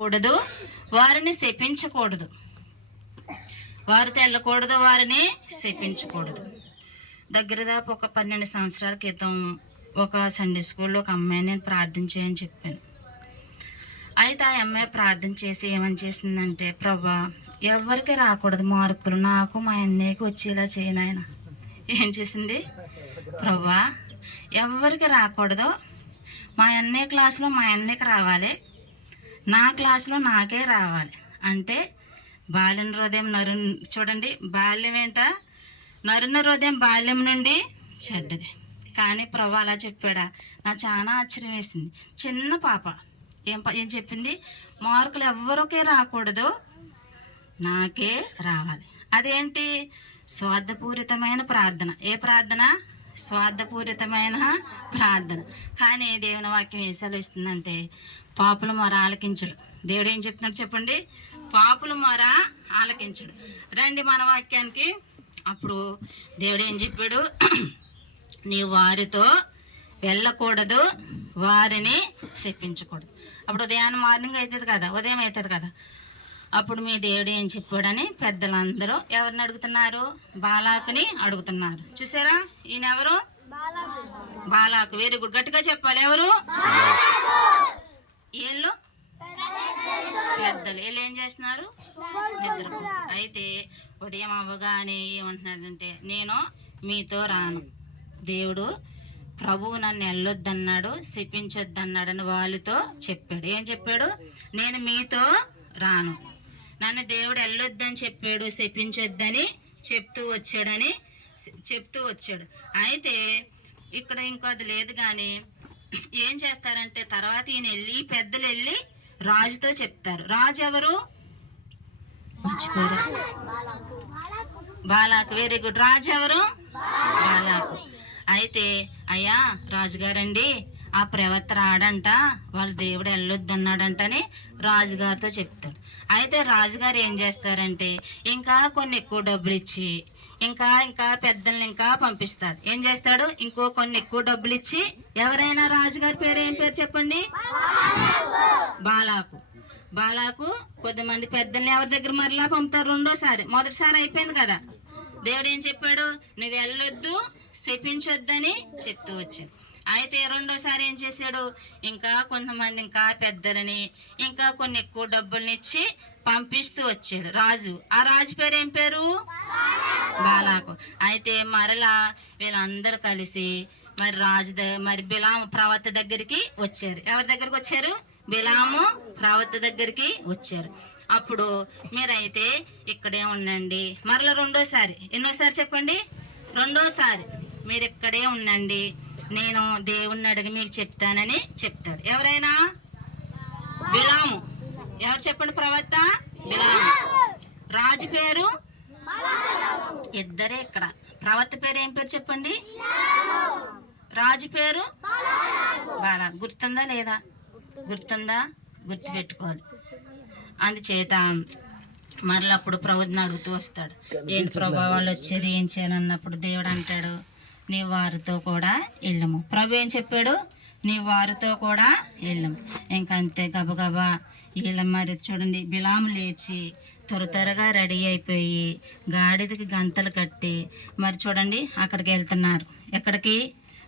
కూడదు, వారిని శపించకూడదు. వారితో వెళ్ళకూడదు, వారిని శపించకూడదు. దగ్గర దాపు ఒక 12 సంవత్సరాల క్రితం ఒక సండే స్కూల్లో ఒక అమ్మాయి నేను ప్రార్థన చేయని చెప్పాను. అయితే ఆ అమ్మాయి ప్రార్థన చేసి ఏమని చేసిందంటే, ప్రభా ఎవరికి రాకూడదు మార్కులు, నాకు మా అన్నయ్యకి వచ్చేలా చేయను. ఆయన ఏం చేసింది, ప్రభా ఎవరికి రాకూడదు, మా అన్నయ్య క్లాసులో మా అన్నయ్యకి రావాలి, నా క్లాసులో నాకే రావాలి. అంటే బాల్యం హృదయం చూడండి, బాల్యం ఏంట, నరున హృదయం బాల్యం నుండి చెడ్డది. కానీ ప్రభు అలా చెప్పాడా? నాకు చాలా ఆశ్చర్యం వేసింది. చిన్న పాప ఏం చెప్పింది, మార్కులు ఎవ్వరికే రాకూడదు, నాకే రావాలి. అదేంటి, స్వార్థపూరితమైన ప్రార్థన. ఏ ప్రార్థన? స్వార్థపూరితమైన ప్రార్థన. కానీ దేవుని వాక్యం ఏ సెలవిస్తుందంటే, పాపుల మొర ఆలకించడు. దేవుడు ఏం చెప్తున్నాడు చెప్పండి, పాపుల మొర ఆలకించడు. రండి మన వాక్యానికి. అప్పుడు దేవుడు ఏం చెప్పాడు, నీ వారితో వెళ్ళకూడదు, వారిని శపించకూడదు. అప్పుడు మార్నింగ్ అవుతుంది కదా, ఉదయం అవుతుంది కదా. అప్పుడు మీ దేవుడు ఏం చెప్పాడని పెద్దలందరూ ఎవరిని అడుగుతున్నారు? బాలాకుని అడుగుతున్నారు. చూసారా, ఈయన ఎవరు? బాలాకు. వెరీ గుడ్, గట్టిగా చెప్పాలి. ఎవరు? వీళ్ళు పెద్దలు. వీళ్ళు ఏం చేస్తున్నారు? నిద్రపో. అయితే ఉదయం అవ్వగానే ఏమంటున్నాడంటే, నేను మీతో రాను, దేవుడు ప్రభువు నన్ను వెళ్ళొద్దన్నాడు, శపించొద్దన్నాడని వాళ్ళతో చెప్పాడు. ఏం చెప్పాడు? నేను మీతో రాను, నన్ను దేవుడు వెళ్ళొద్దని చెప్పాడు, శపించొద్దని చెప్తూ వచ్చాడు. అయితే ఇక్కడ ఇంకోది లేదు. కానీ ఏం చేస్తారంటే, తర్వాత ఈయన వెళ్ళి, పెద్దలు వెళ్ళి రాజుతో చెప్తారు. రాజు ఎవరు? మర్చిపోయారు, బాలాకు. Very good. రాజు ఎవరు? బాలాకు. అయితే అయ్యా రాజుగారండి, ఆ ప్రవక్త రాడంట, వాళ్ళ దేవుడు వెళ్ళొద్దన్నాడంటని రాజుగారితో చెప్తాడు. అయితే రాజుగారు ఏం చేస్తారంటే, ఇంకా కొన్ని ఎక్కువ డబ్బులు ఇచ్చి ఇంకా పెద్దల్ని ఇంకా పంపిస్తాడు. ఏం చేస్తాడు? ఇంకో కొన్ని ఎక్కువ డబ్బులు ఇచ్చి, ఎవరైనా రాజుగారి పేరు ఏం పేరు చెప్పండి? బాలాకు కొద్దిమంది పెద్దల్ని ఎవరి దగ్గర మరలా పంపుతారు? రెండోసారి. మొదటిసారి అయిపోయింది కదా. దేవుడు ఏం చెప్పాడు? నువ్వు వెళ్ళొద్దు, శపించొద్దని చెప్తూ వచ్చాడు. అయితే రెండోసారి ఏం చేశాడు? ఇంకా కొంతమంది ఇంకా పెద్దలని ఇంకా కొన్ని ఎక్కువ డబ్బుల్ని ఇచ్చి పంపిస్తూ వచ్చాడు రాజు. ఆ రాజు పేరు ఏం పేరు? బాలాకు. అయితే మరలా వీళ్ళందరూ కలిసి మరి బిలాము ప్రవక్త దగ్గరికి వచ్చారు. ఎవరి దగ్గరికి వచ్చారు? బిలాము ప్రవక్త దగ్గరికి వచ్చారు. అప్పుడు మీరైతే ఇక్కడే ఉండండి. మరలా రెండోసారి, ఎన్నోసారి చెప్పండి? రెండోసారి మీరు ఇక్కడే ఉండండి, నేను దేవుణ్ణి అడిగి మీకు చెప్తానని చెప్తాడు. ఎవరైనా? బిలాము. ఎవరు చెప్పండి? ప్రవక్త బిలాము. రాజు పేరు? ఇద్దరే ఇక్కడ. ప్రవక్త పేరు ఏం పేరు చెప్పండి? రాజు పేరు? బాలా. గుర్తుందా లేదా? గుర్తుందా? గుర్తు పెట్టుకోవాలి. అందుచేత మరలప్పుడు ప్రభుని అడుగుతూ వస్తాడు. ఏంటి ప్రభా వాళ్ళు వచ్చారు, ఏం చేయాలన్నప్పుడు దేవుడు అంటాడు, నీ వారితో కూడా వెళ్ళము. ప్రభు ఏం చెప్పాడు? నీ వారితో కూడా వెళ్ళము. ఇంకంతే గబగబా వీళ్ళ మరి చూడండి, బిలాము లేచి త్వరగా రెడీ అయిపోయి గాడిదకి గంతలు కట్టి మరి చూడండి అక్కడికి వెళ్తున్నారు. ఎక్కడికి?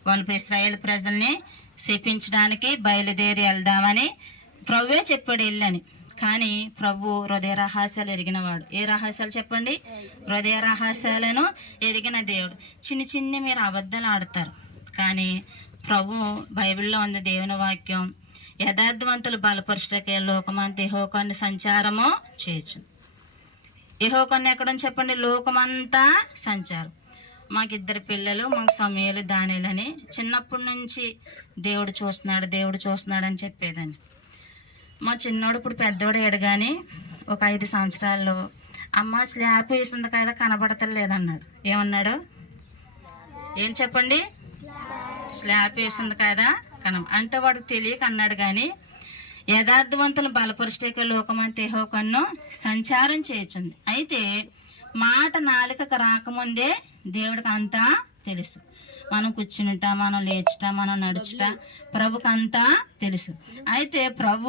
వాళ్ళు ఇశ్రాయేలు ప్రజల్ని శపించడానికి బయలుదేరి వెళ్దామని ప్రభువే చెప్పాడు వెళ్ళని. కానీ ప్రభు హృదయ రహస్యాలు ఎరిగినవాడు. ఏ రహస్యాలు చెప్పండి? హృదయ రహస్యాలను ఎరిగిన దేవుడు. చిన్ని మీరు అబద్ధాలు ఆడతారు, కానీ ప్రభు బైబిల్లో ఉన్న దేవుని వాక్యం, యథార్థవంతులు బలపరుచుటకే లోకమంతా యెహోవాను సంచారము చేయొచ్చు. యెహోవాను ఎక్కడని చెప్పండి? లోకమంతా సంచారం. మాకు 2 పిల్లలు, మాకు సమయాలు దానిలని చిన్నప్పటి నుంచి దేవుడు చూస్తున్నాడు అని చెప్పేదాన్ని. మా చిన్నోడు ఇప్పుడు పెద్దోడు ఎడగాని ఒక 5 సంవత్సరాల్లో, అమ్మ స్లాబ్ వేసింది కదా కనబడతలేదన్నాడు. ఏమన్నాడు? ఏం చెప్పండి? స్లాబ్ వేసింది కదా అంటే వాడికి తెలియక అన్నాడు. కానీ యథార్థవంతులు బలపరుచుటకే లోకమంతా యెహోవాను సంచారం చేయొచ్చుంది. అయితే మాట నాలుకకు రాకముందే దేవుడికి అంతా తెలుసు. మనం కూర్చునిట, మనం లేచుట, మనం నడుచుట ప్రభుకు అంతా తెలుసు. అయితే ప్రభు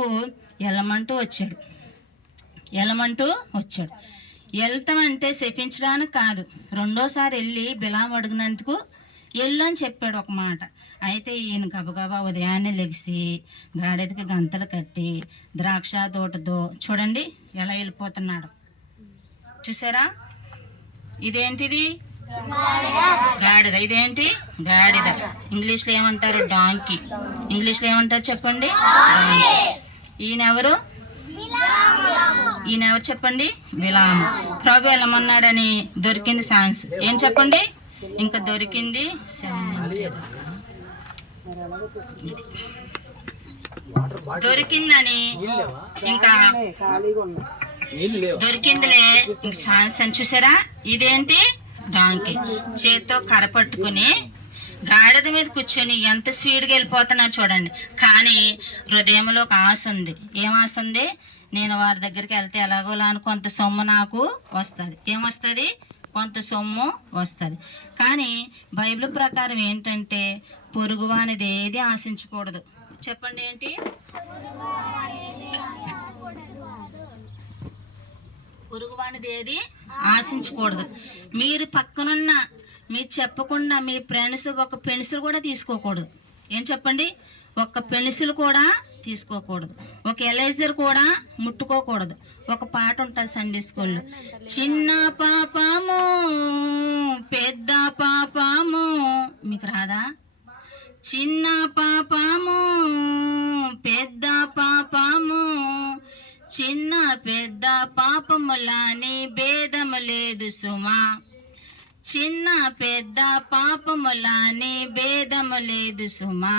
వెళ్ళమంటూ వచ్చాడు. వెళ్తామంటే శపించడానికి కాదు. రెండోసారి వెళ్ళి బిలాము అడిగినందుకు వెళ్ళు అని చెప్పాడు ఒక మాట. అయితే ఈయన గబగబా ఉదయాన్నే లెగిసి గాడిదకి గంతలు కట్టి ద్రాక్ష తోటతో చూడండి ఎలా వెళ్ళిపోతున్నాడు. చూసారా? ఇదేంటిది? గాడిద. ఇదేంటి? గాడిద. ఇంగ్లీష్లో ఏమంటారు? డాంకీ. ఇంగ్లీష్లో ఏమంటారు చెప్పండి? ఈయనెవరు చెప్పండి? బిలాము. ప్రభు వెళ్ళమన్నాడని దొరికింది ఛాన్స్. ఏం చెప్పండి? ఇంకా దొరికింది దొరికిందని ఇంకా దొరికిందిలే ఇంక ఛాన్స్ అని. చూసారా? ఇదేంటి? డాంకీ. చేత్తో కర్ర పట్టుకుని గాడిద మీద కూర్చొని ఎంత స్పీడ్గా వెళ్ళిపోతున్నారు చూడండి. కానీ హృదయంలో ఒక ఆశ ఉంది. ఏం ఆశ ఉంది? నేను వారి దగ్గరికి వెళ్తే ఎలాగోలా అని కొంత సొమ్ము నాకు వస్తుంది. ఏమొస్తుంది? కొంత సొమ్ము వస్తుంది. కానీ బైబిల్ ప్రకారం ఏంటంటే పొరుగువానిది ఏది ఆశించకూడదు. చెప్పండి ఏంటి? పొరుగువానిది ఏది ఆశించకూడదు. మీరు పక్కనున్న మీరు చెప్పకుండా మీ ఫ్రెండ్స్ ఒక పెన్సిల్ కూడా తీసుకోకూడదు. ఏం చెప్పండి? ఒక్క పెన్సిల్ కూడా తీసుకోకూడదు. ఒక ఎలైజర్ కూడా ముట్టుకోకూడదు. ఒక పాట ఉంటుంది సండే స్కూల్లో, చిన్న పాపము పెద్ద పాపము. మీకు రాదా? చిన్న పాపము పెద్ద పాపము, చిన్న పెద్ద పాపములాని భేదము లేదు సుమా. చిన్న పెద్ద పాపములాని భేదము లేదు సుమా.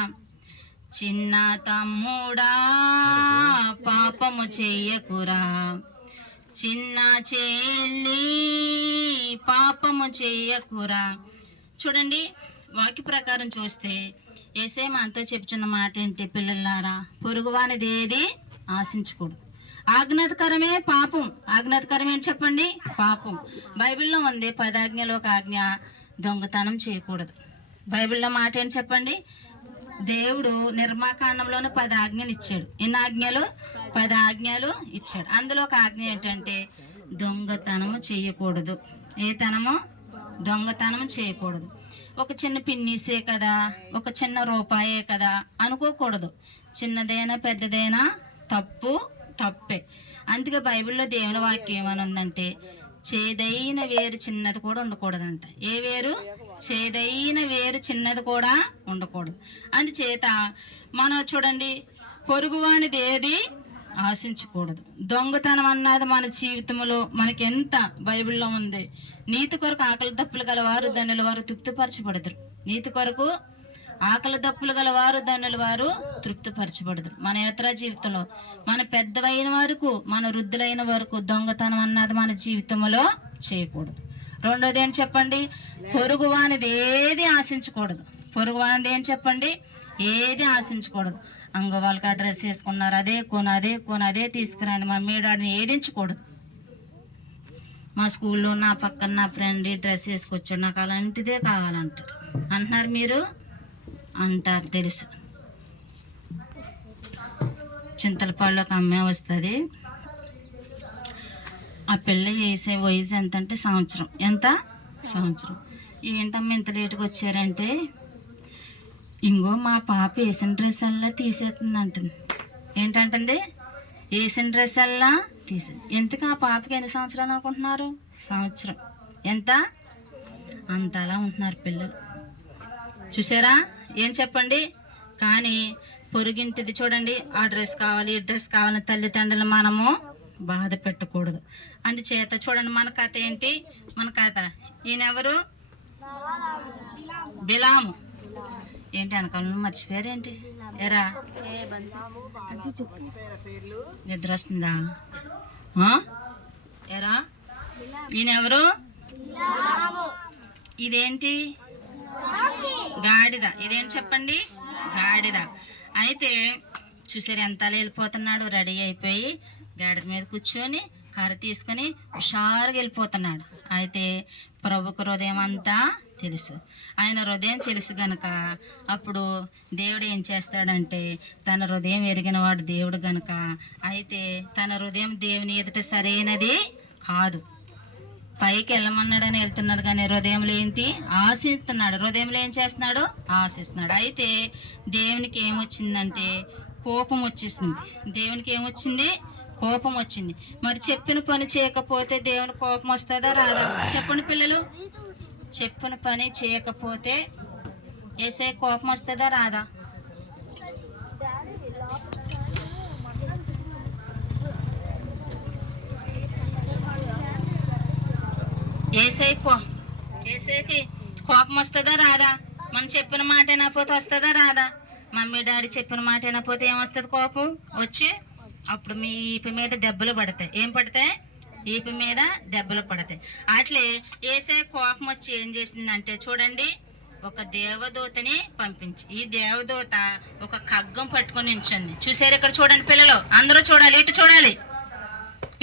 చిన్న తమ్ముడా పాపము చెయ్యకురా, చిన్న చెల్లి పాపము చెయ్యకురా. చూడండి, వాక్య ప్రకారం చూస్తే యేసయ్య మనతో చెప్తున్న మాట ఏంటి? పిల్లలారా, పొరుగువానిది ఏది ఆశించకూడదు. ఆజ్ఞాతకరమే పాపం. ఆజ్ఞాతకరం ఏంటి చెప్పండి? పాపం. బైబిల్లో ఉంది 10 ఆజ్ఞలు ఒక ఆజ్ఞ, దొంగతనం చేయకూడదు. బైబిల్లో మాట ఏంటి చెప్పండి? దేవుడు నిర్మాకాండంలోనే 10 ఆజ్ఞలు ఇచ్చాడు. ఎన్ని ఆజ్ఞలు? 10 ఆజ్ఞలు ఇచ్చాడు. అందులో ఒక ఆజ్ఞ ఏంటంటే దొంగతనము చేయకూడదు. ఏ తనము? దొంగతనం చేయకూడదు. ఒక చిన్న పిన్నీసే కదా, ఒక చిన్న రూపాయే కదా అనుకోకూడదు. చిన్నదైనా పెద్దదైనా తప్పే. అందుకే బైబిల్లో దేవుని వాక్యం ఏమని ఉందంటే చేదైన వేరు చిన్నది కూడా ఉండకూడదంట. ఏ వేరు? చేదైన వేరు చిన్నది కూడా ఉండకూడదు. అందుచేత మనం చూడండి, పొరుగువానిది ఏది ఆశించకూడదు. దొంగతనం అన్నది మన జీవితంలో మనకి ఎంత బైబిల్లో ఉంది. నీతి కొరకు ఆకలి దప్పులు గలవారు ధన్యుల వారు తృప్తిపరచబడదురు. నీతి కొరకు ఆకలి దప్పులు గలవారు ధన్యుల వారు తృప్తిపరచబడదురు. మన యాత్రా జీవితంలో మన పెద్దవైన వరకు, మన వృద్ధులైన వరకు దొంగతనం అన్నది మన జీవితంలో చేయకూడదు. రెండోది ఏంటి చెప్పండి? పొరుగువానిది ఏది ఆశించకూడదు. పొరుగువానిది ఏంటి చెప్పండి? ఏది ఆశించకూడదు. వాళ్ళకి ఆ డ్రెస్ వేసుకున్నారు, అదే అదే తీసుకురండి, మమ్మీ డాడీని ఏదించకూడదు. మా స్కూల్లో నా పక్కన నా ఫ్రెండ్ డ్రెస్ వేసుకొచ్చాడు, నాకు అలాంటిదే కావాలంటారు. అంటున్నారు మీరు? అంటారు, తెలుసు. చింతలపాడులోకి అమ్మాయి వస్తుంది. ఆ పిల్ల వేసే వయసు ఎంత అంటే సంవత్సరం. ఎంత? సంవత్సరం. ఏంటమ్మా ఇంత లేటుగా వచ్చారంటే, ఇంకో మా పాప వేసిన డ్రెస్ అల్లా తీసేస్తుంది అంటుంది. ఏంటంటుంది? వేసిన డ్రెస్ అల్లా ఎందుకు? ఆ పాపకి ఎన్ని సంవత్సరాలు అనుకుంటున్నారు? సంవత్సరం. ఎంత? అంతలా ఉంటున్నారు పిల్లలు. చూసారా? ఏం చెప్పండి? కానీ పొరుగింటిది చూడండి, ఆ డ్రెస్ కావాలి, ఈ డ్రెస్ కావాలని తల్లిదండ్రులు మనము బాధ పెట్టకూడదు. అందుచేత చూడండి, మన కథ ఏంటి? మన కథ ఈయనెవరు? బిలాము. ఏంటి వెనకాల మర్చిపోయారేంటి? ఎరా నిద్ర వస్తుందా? ఎరా ఈయనెవరు? ఇదేంటి? గాడిద. ఇదేంటి చెప్పండి? గాడిద. అయితే చూసారు ఎంత వెళ్ళిపోతున్నాడు, రెడీ అయిపోయి గాడిద మీద కూర్చొని కర్ర తీసుకొని హుషారుగా వెళ్ళిపోతున్నాడు. అయితే ప్రభుకు హృదయం అంతా తెలుసు. ఆయన హృదయం తెలుసు గనక అప్పుడు దేవుడు ఏం చేస్తాడంటే, తన హృదయం ఎరిగిన వాడు దేవుడు గనక, అయితే తన హృదయం దేవుని ఎదుట సరైనది కాదు. పైకి వెళ్ళమన్నాడని వెళ్తున్నాడు కానీ హృదయంలో ఏంటి ఆశిస్తున్నాడు. హృదయంలో ఏం చేస్తున్నాడు? ఆశిస్తున్నాడు. అయితే దేవునికి ఏమొచ్చిందంటే కోపం వచ్చేసింది. దేవునికి ఏమొచ్చింది? కోపం వచ్చింది. మరి చెప్పిన పని చేయకపోతే దేవుని కోపం వస్తుందా రాదా? చెప్పండి పిల్లలు. చెప్పిన పని చేయకపోతే యేసయ్య కోపం వస్తుందా రాదా? యేసయ్యకి కోపం వస్తుందా రాదా? మనం చెప్పిన మాట వినకపోతే వస్తుందా రాదా? మమ్మీ డాడీ చెప్పిన మాట వినకపోతే ఏమొస్తుంది? కోపం వచ్చి అప్పుడు మీ ఈపి మీద దెబ్బలు పడతాయి. ఏం పడతాయి? ఈపి మీద దెబ్బలు పడతాయి. అట్లే యేసయ్య కోపం వచ్చి ఏం చేసిందంటే చూడండి, ఒక దేవదూతని పంపించి, ఈ దేవదూత ఒక ఖడ్గం పట్టుకొని నించుంది. చూసారు ఇక్కడ చూడండి పిల్లలు, అందరూ చూడాలి. ఇటు చూడాలి,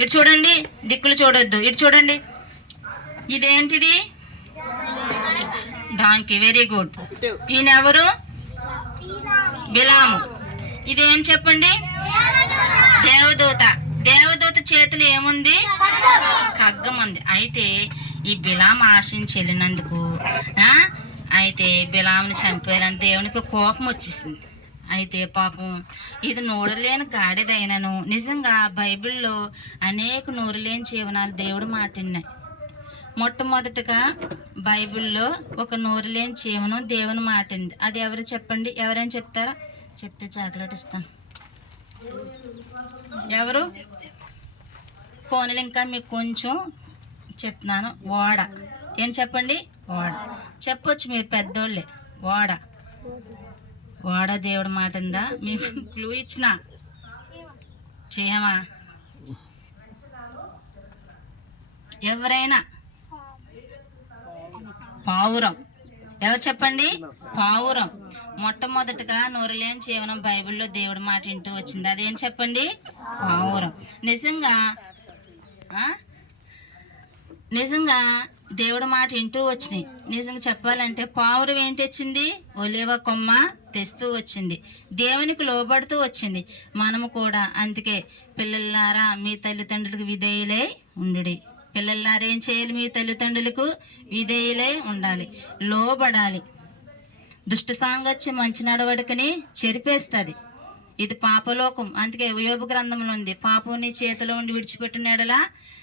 ఇటు చూడండి, దిక్కులు చూడొద్దు. ఇటు చూడండి, ఇదేంటిది? డాంకీ. Very good. ఈయన ఎవరు? బిలాము. ఇదేం చెప్పండి? దేవదూత. దేవదూత చేతులు ఏముంది? ఖడ్గం ఉంది. అయితే ఈ బిలాము ఆశించి వెళ్ళినందుకు అయితే బిలాముని చంపేయాలని దేవునికి కోపం వచ్చేసింది. అయితే పాపం ఇది నోరులేని గాడిదైనను నిజంగా బైబిల్లో అనేక నోరులేని జీవనాలు దేవుడు మాటిన్నాయి. మొట్టమొదటిగా బైబిల్లో ఒక నోరులేని జీవనం దేవుని మాటింది. అది ఎవరు చెప్పండి? ఎవరైనా చెప్తారా? చెప్తే చాక్లెట్ ఇస్తాను. ఎవరు? ఫోన్లు ఇంకా మీకు కొంచెం చెప్తున్నాను. ఓడ. ఏం చెప్పండి? ఓడ. చెప్పొచ్చు మీరు పెద్దోళ్ళే. ఓడ. ఓడ దేవుడు మాట ఉందా? మీకు క్లూ ఇచ్చిన. చేయమా? ఎవరైనా? పావురం. ఎవరు చెప్పండి? పావురం. మొట్టమొదటిగా నోరులేని జీవనం బైబిల్లో దేవుడి మాట వింటూ వచ్చింది. అదేం చెప్పండి? పావురం. నిజంగా దేవుడి మాట వింటూ వచ్చినాయి. నిజంగా చెప్పాలంటే పావురం ఏం తెచ్చింది? ఒలివ కొమ్మ తెస్తూ వచ్చింది. దేవునికి లోబడుతూ వచ్చింది. మనము కూడా అందుకే పిల్లలారా మీ తల్లిదండ్రులకు విధేయులై ఉండుడి. పిల్లలారా ఏం చేయాలి? మీ తల్లిదండ్రులకు విధేయులై ఉండాలి, లోబడాలి. దుష్ట సాంగత్యం మంచి నడవడికని చెరిపేస్తుంది. ఇది పాపలోకం. అందుకే యోబు గ్రంథంలో ఉంది, పాపం నీ చేతిలో ఉండి విడిచిపెట్టిన ఎడల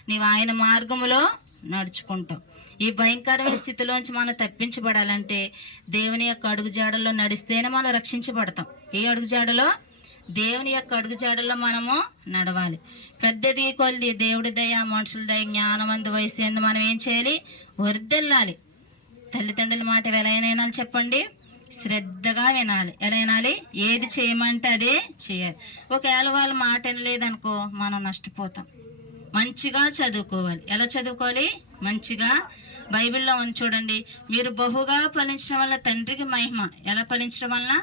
నీవు ఆయన మార్గములో నడుచుకుంటావు. ఈ భయంకరమైన స్థితిలోంచి మనం తప్పించబడాలంటే దేవుని యొక్క అడుగుజాడల్లో నడిస్తేనే మనం రక్షించబడతాం. ఏ అడుగుజాడలో? దేవుని యొక్క అడుగుజాడల్లో మనము నడవాలి. పెద్దది కొలిది దేవుడి దయ, మనుషుల దయ, జ్ఞానమందు వయసు ఎందు మనం ఏం చేయాలి? వర్ధిల్లాలి. తల్లిదండ్రుల మాట ఎలా వినాలి చెప్పండి? శ్రద్ధగా వినాలి. ఎలా వినాలి? ఏది చేయమంటే అదే చేయాలి. ఒకవేళ వాళ్ళ మాట వినలేదనుకో మనం నష్టపోతాం. మంచిగా చదువుకోవాలి. ఎలా చదువుకోవాలి? మంచిగా. బైబిల్లో ఉంది చూడండి, మీరు బహుగా ఫలించడం వల్ల తండ్రికి మహిమ. ఎలా ఫలించడం వలన?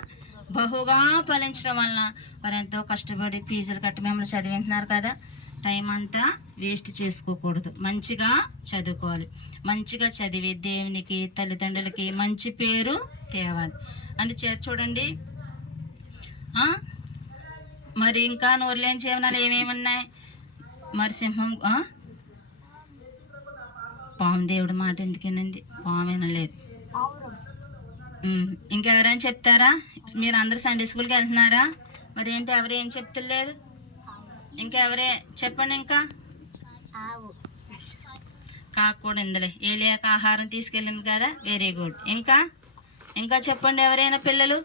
బహుగా ఫలించడం వలన. వారు ఎంతో కష్టపడి ఫీజులు కట్టి మిమ్మల్ని చదివింటున్నారు కదా, టైం అంతా వేస్ట్ చేసుకోకూడదు. మంచిగా చదువుకోవాలి. మంచిగా చదివి దేవునికి, తల్లిదండ్రులకి మంచి పేరు తేవాలి. అందుచేత చూడండి, మరి ఇంకా నోరులేని జీవనాలు ఏమేమి ఉన్నాయి? మరి సింహం, పాము దేవుడి మాట ఎందుకేనండి? పాము వినలేదు. ఇంకెవరైనా చెప్తారా? మీరు అందరు సండే స్కూల్కి వెళ్తున్నారా? మరి ఏంటి ఎవరు ఏం చెప్తలేదు? ఇంకెవరే చెప్పండి. ఇంకా కాకూడదు ఇందులో. ఏలియాక ఆహారం తీసుకెళ్ళింది కదా, వెరీ గుడ్. ఇంకా చెప్పండి ఎవరైనా పిల్లలు.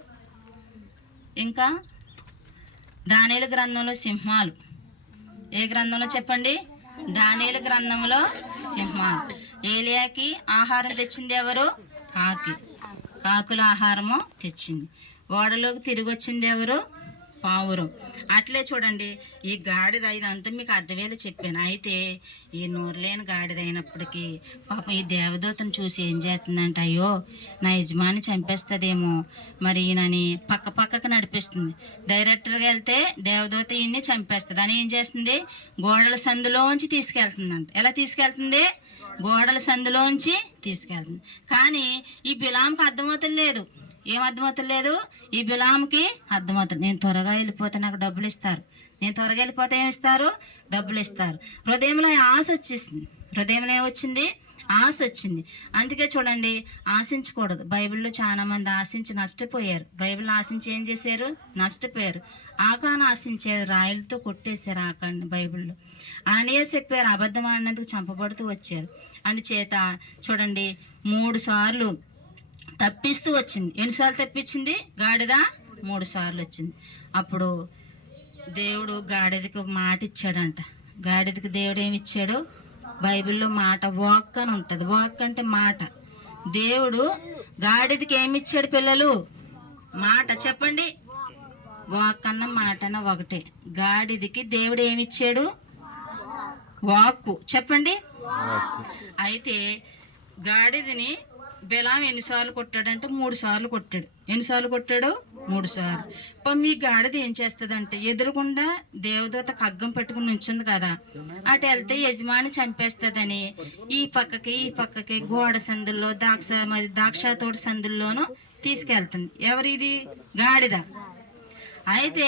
ఇంకా దానియేలు గ్రంథంలో సింహాలు. ఏ గ్రంథంలో చెప్పండి? దానియేలు గ్రంథంలో సింహాలు. ఏలియాకి ఆహారం తెచ్చింది ఎవరు? కాకుల ఆహారము తెచ్చింది. ఓడలోకి తిరిగి వచ్చింది ఎవరు? పావురం. అట్లే చూడండి, ఈ గాడిద ఇదంతా మీకు అర్థమయ్యేలా చెప్పాను. అయితే ఈ నోరులేని గాడిద అయినప్పటికీ పాపం ఈ దేవదూతను చూసి ఏం చేస్తుందంటే, అయ్యో నా యజమాని చంపేస్తుందేమో మరి ఈయనని పక్కకు నడిపిస్తుంది. డైరెక్టర్గా వెళ్తే దేవదూత ఈయన్ని చంపేస్తుంది అని ఏం చేస్తుంది? గోడల సందులోంచి తీసుకెళ్తుందంట. ఎలా తీసుకెళ్తుంది? గోడల సందులోంచి తీసుకెళ్తుంది. కానీ ఈ బిలాంకి అర్థమవుతలేదు. ఏం అర్థమవుతలేదు? ఈ బిలాంకి అర్థమవుతుంది. నేను త్వరగా వెళ్ళిపోతే నాకు డబ్బులు ఇస్తారు, నేను త్వరగా వెళ్ళిపోతే ఏమి ఇస్తారు? డబ్బులు ఇస్తారు. హృదయంలో ఆశ వచ్చేసింది. హృదయంలో ఏమొచ్చింది? ఆశ వచ్చింది. అందుకే చూడండి, ఆశించకూడదు. బైబిల్లో చాలా మంది ఆశించి నష్టపోయారు. బైబిల్లో ఆశించి ఏం చేశారు? నష్టపోయారు. ఆకాను ఆశించారు, రాయలతో కొట్టేశారు ఆకాన్ని. బైబిల్లో ఆయనే చెప్పారు, అబద్ధం ఆడినందుకు చంపబడుతూ వచ్చారు. అందుచేత చూడండి, 3 సార్లు తప్పిస్తూ వచ్చింది. ఎన్నిసార్లు తప్పించింది గాడిద? 3 సార్లు వచ్చింది. అప్పుడు దేవుడు గాడిదకి మాట ఇచ్చాడంట. గాడిదకి దేవుడు ఏమి ఇచ్చాడు? బైబిల్లో మాట, వాక్ అని ఉంటుంది. వాక్ అంటే మాట. దేవుడు గాడిదకి ఏమి ఇచ్చాడు పిల్లలు? మాట. చెప్పండి, వాక్ అన్న మాట అన్న ఒకటే. గాడిదకి దేవుడు ఏమి ఇచ్చాడు? వాక్కు. చెప్పండి. అయితే గాడిదని బిలాము ఎన్నిసార్లు కొట్టాడంటే 3 సార్లు కొట్టాడు. ఎన్నిసార్లు కొట్టాడు? 3 సార్లు. మీ గాడిద ఏం చేస్తుందంటే, ఎదురుగుండా దేవదూత కగ్గం పెట్టుకుని నుంచింది కదా, అటు వెళ్తే యజమాని చంపేస్తుందని ఈ పక్కకి గోడ సందుల్లో ద్రాక్ష తోట సందుల్లోనూ తీసుకెళ్తుంది. ఎవరిది? గాడిద. అయితే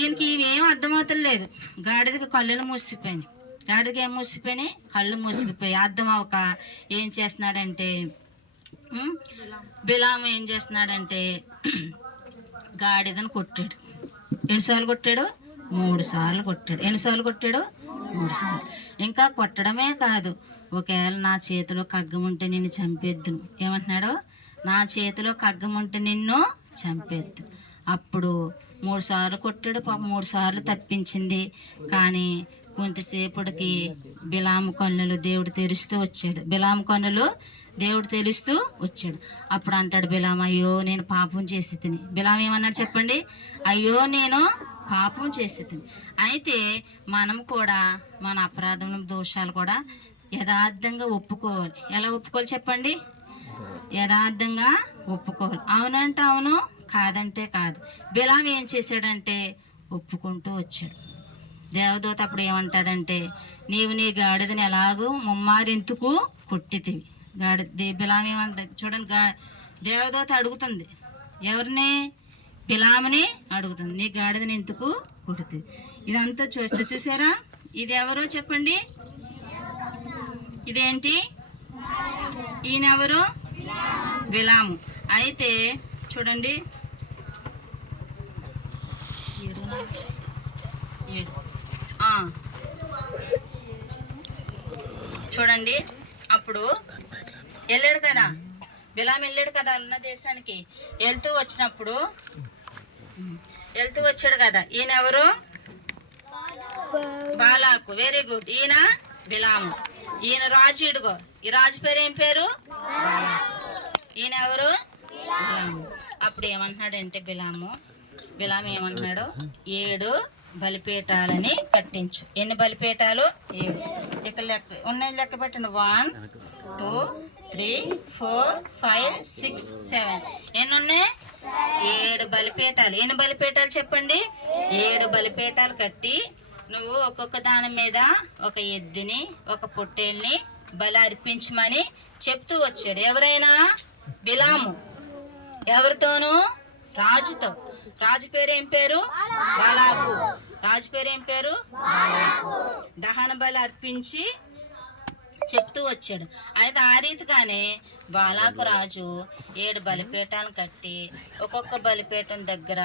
ఈయనకి ఇవేం అర్థమవుతలేదు. గాడిదకి కళ్ళు మూసిపోయినాయి. గాడిదకి ఏం మూసిపోయినాయి? కళ్ళు మూసుకుపోయి అర్థం అవ్వక ఏం చేస్తున్నాడంటే, బిలాము ఏం చేస్తున్నాడంటే గాడిదని కొట్టాడు. ఎన్నిసార్లు కొట్టాడు? 3 సార్లు కొట్టాడు. ఎన్నిసార్లు కొట్టాడు? 3 సార్లు. ఇంకా కొట్టడమే కాదు, ఒకవేళ నా చేతిలో కగ్గం ఉంటే నిన్ను చంపేద్దును. ఏమంటున్నాడు? నా చేతిలో కగ్గం ఉంటే నిన్ను చంపేద్దును. అప్పుడు 3 సార్లు కొట్టాడు. 3 సార్లు తప్పించింది. కానీ కొంతసేపటికి బిలాము కన్నులు దేవుడు తెరుస్తూ వచ్చాడు. బిలాము కన్నులు దేవుడు తెలుస్తూ వచ్చాడు. అప్పుడు అంటాడు బిలాము, అయ్యో నేను పాపం చేసి తిని. బిలాము ఏమన్నాడు చెప్పండి? అయ్యో నేను పాపం చేసి తిని. అయితే మనం కూడా మన అపరాధముల దోషాలు కూడా యథార్థంగా ఒప్పుకోవాలి. ఎలా ఒప్పుకోవాలి చెప్పండి? యథార్థంగా ఒప్పుకోవాలి. అవునంటే అవును, కాదంటే కాదు. బిలాము ఏం చేశాడంటే ఒప్పుకుంటూ వచ్చాడు. దేవదూత అప్పుడు ఏమంటుందంటే, నీవు నీ గాడిదని ఎలాగూ ముమ్మారింతుకు కొట్టితివి. బిలాము ఏమంటుంది చూడండి, దేవదూత అడుగుతుంది ఎవరిని? బిలాముని అడుగుతుంది, నీ గాడిదని ఎందుకు కొడుతుంది. ఇదంతా చూసారా? ఇది ఎవరు చెప్పండి? ఇదేంటి? ఈయనెవరు? బిలాము. అయితే చూడండి, చూడండి, అప్పుడు వెళ్ళాడు కదా బిలాము, వెళ్ళాడు కదా ఉన్న దేశానికి. వెళ్తూ వచ్చాడు కదా. ఈయన ఎవరు? బాలాకు. Very good. ఈయన బిలాము. ఈయన రాజు. ఇడుగో, ఈ రాజు పేరు ఏం పేరు? ఈయన ఎవరు? బిలాము. అప్పుడు ఏమంటున్నాడంటే బిలాము ఏమంటున్నాడు? 7 బలిపీఠాలని కట్టించు. ఎన్ని బలిపీఠాలు? 7. ఇక్కడ లెక్క పెట్టండి. 1 2 3 4 5 6 7. ఎన్ని ఉన్నాయి? 7 బలిపీఠాలు. ఎన్ని బలిపీఠాలు చెప్పండి? 7 బలిపీఠాలు కట్టి నువ్వు ఒక్కొక్క దాని మీద ఒక ఎద్దుని ఒక పొట్టేల్ని బలి అర్పించమని చెప్తూ వచ్చాడు. ఎవరైనా? బిలాము. ఎవరితోనూ? రాజుతో. రాజు పేరు ఏం పేరు? బాలాకు. రాజు పేరు ఏం పేరు? దహన బలి అర్పించి చెప్తూ వచ్చాడు. అయితే ఆ రీతిగానే బాలాకు రాజు 7 బలిపీఠాలను కట్టి ఒక్కొక్క బలిపీఠం దగ్గర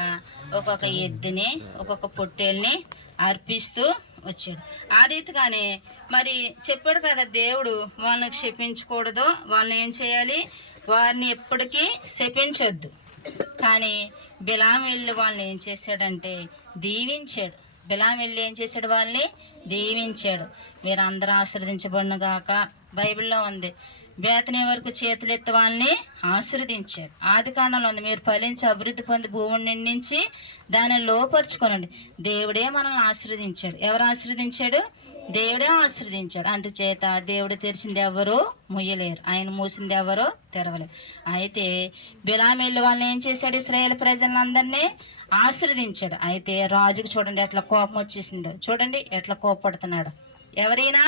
ఒక్కొక్క ఎద్దుని ఒక్కొక్క పొట్టేల్ని అర్పిస్తూ వచ్చాడు. ఆ రీతిగానే మరి చెప్పాడు కదా దేవుడు, వాళ్ళని క్షమించకూడదు, వాళ్ళని ఏం చేయాలి? వారిని ఎప్పటికీ శపించొద్దు. కానీ బిలాము వెళ్ళి వాళ్ళని ఏం చేశాడంటే దీవించాడు. బిలాము వెళ్ళి ఏం చేశాడు? వాళ్ళని దీవించాడు. మీరు అందరూ ఆశీర్వదించబడును గాక బైబిల్లో ఉంది. బేతనీ వరకు చేతులెత్తి వాళ్ళని ఆశీర్వదించాడు. ఆది కాండంలో ఉంది, మీరు ఫలించి అభివృద్ధి పొంది భూమిని నిండించి దాన్ని లోపరుచుకోనండి. దేవుడే మనల్ని ఆశీర్వదించాడు. ఎవరు ఆశీర్వదించాడు? దేవుడే ఆశీర్వదించాడు. అందుచేత దేవుడు తెరిచింది ఎవరు ముయ్యలేరు, ఆయన మూసింది ఎవరు తెరవలేరు. అయితే బిలాము వెళ్ళి వాళ్ళని ఏం చేశాడు? ఇశ్రాయేలు ప్రజలందరినీ ఆశీర్వదించాడు. అయితే రాజుకు చూడండి ఎట్లా కోపం వచ్చేసిందో. చూడండి ఎట్లా కోపడుతున్నాడు. ఎవరైనా?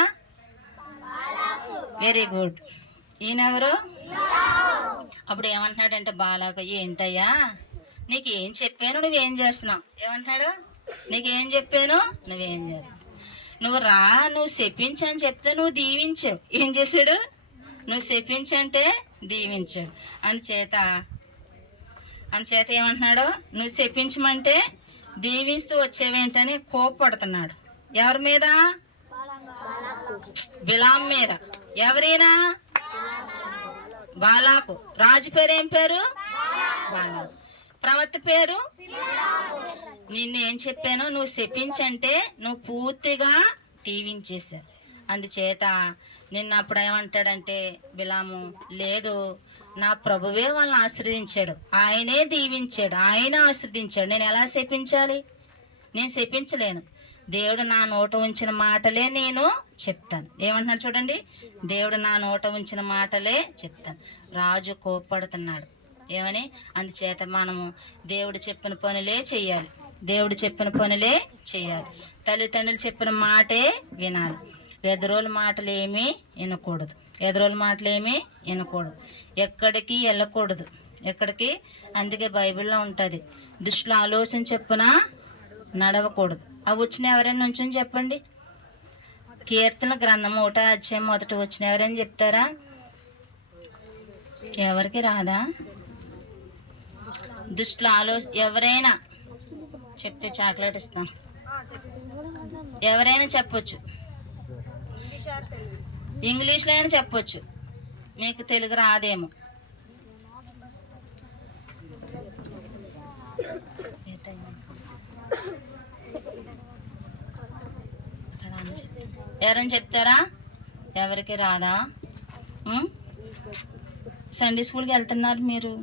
Very good. ఈయనెవరు? అప్పుడు ఏమంటున్నాడంటే బాలాకు, ఏంటయ్యా నీకు ఏం చెప్పాను నువ్వేం చేస్తున్నావు? ఏమంటున్నాడు? నీకేం చెప్పాను నువ్వేం చేస్తున్నావు? నువ్వు రా, నువ్వు శపించని చెప్తే నువ్వు దీవించావు. ఏం చేశాడు? నువ్వు శపించంటే దీవించాడు. అందుచేత ఏమంటున్నాడు? నువ్వు శపించమంటే దీవిస్తూ వచ్చేవేంటని కోపడుతున్నాడు. ఎవరి మీద? బిలాం మీద. ఎవరైనా? బాలాకు. రాజు పేరు ఏం పేరు? బాలాకు. ప్రవక్త పేరు? నిన్ను ఏం చెప్పాను? నువ్వు శపించంటే నువ్వు పూర్తిగా దీవించేశావు. అందుచేత నిన్న అప్పుడు ఏమంటాడంటే బిలాము, లేదు నా ప్రభువే వాళ్ళని ఆశీర్వదించాడు, ఆయనే దీవించాడు, ఆయన ఆశీర్వదించాడు, నేను ఎలా శపించాలి? నేను శపించలేను. దేవుడు నా నోట ఉంచిన మాటలే నేను చెప్తాను. ఏమంటున్నాడు చూడండి, దేవుడు నా నోట ఉంచిన మాటలే చెప్తాను. రాజు కోప్పడుతున్నాడు. ఏమని? అందుచేత మనము దేవుడు చెప్పిన పనులే చెయ్యాలి. దేవుడు చెప్పిన పనులే చేయాలి. తల్లిదండ్రులు చెప్పిన మాటే వినాలి. ఎదురోళ్ళ మాటలు ఏమీ వినకూడదు. ఎదురోళ్ళ మాటలు ఏమీ వినకూడదు. ఎక్కడికి వెళ్ళకూడదు. ఎక్కడికి? అందుకే బైబిల్లో ఉంటుంది, దుష్టుల ఆలోచన చెప్పున నడవకూడదు. అవి వచ్చిన ఎవరైనా నుంచొని చెప్పండి. కీర్తన గ్రంథం 1వ అధ్యాయం 1 వచ్చిన ఎవరైనా చెప్తారా? ఎవరికి రాదా? దుష్టుల ఎవరైనా చెప్తే చాక్లెట్ ఇస్తాం. ఎవరైనా చెప్పొచ్చు, ఇంగ్లీష్లో అయినా చెప్పొచ్చు. మీకు తెలుగు రాదేమో. ఎవరైనా చెప్తారా? ఎవరికి రాదా? సండే స్కూల్కి వెళ్తున్నారు మీరు?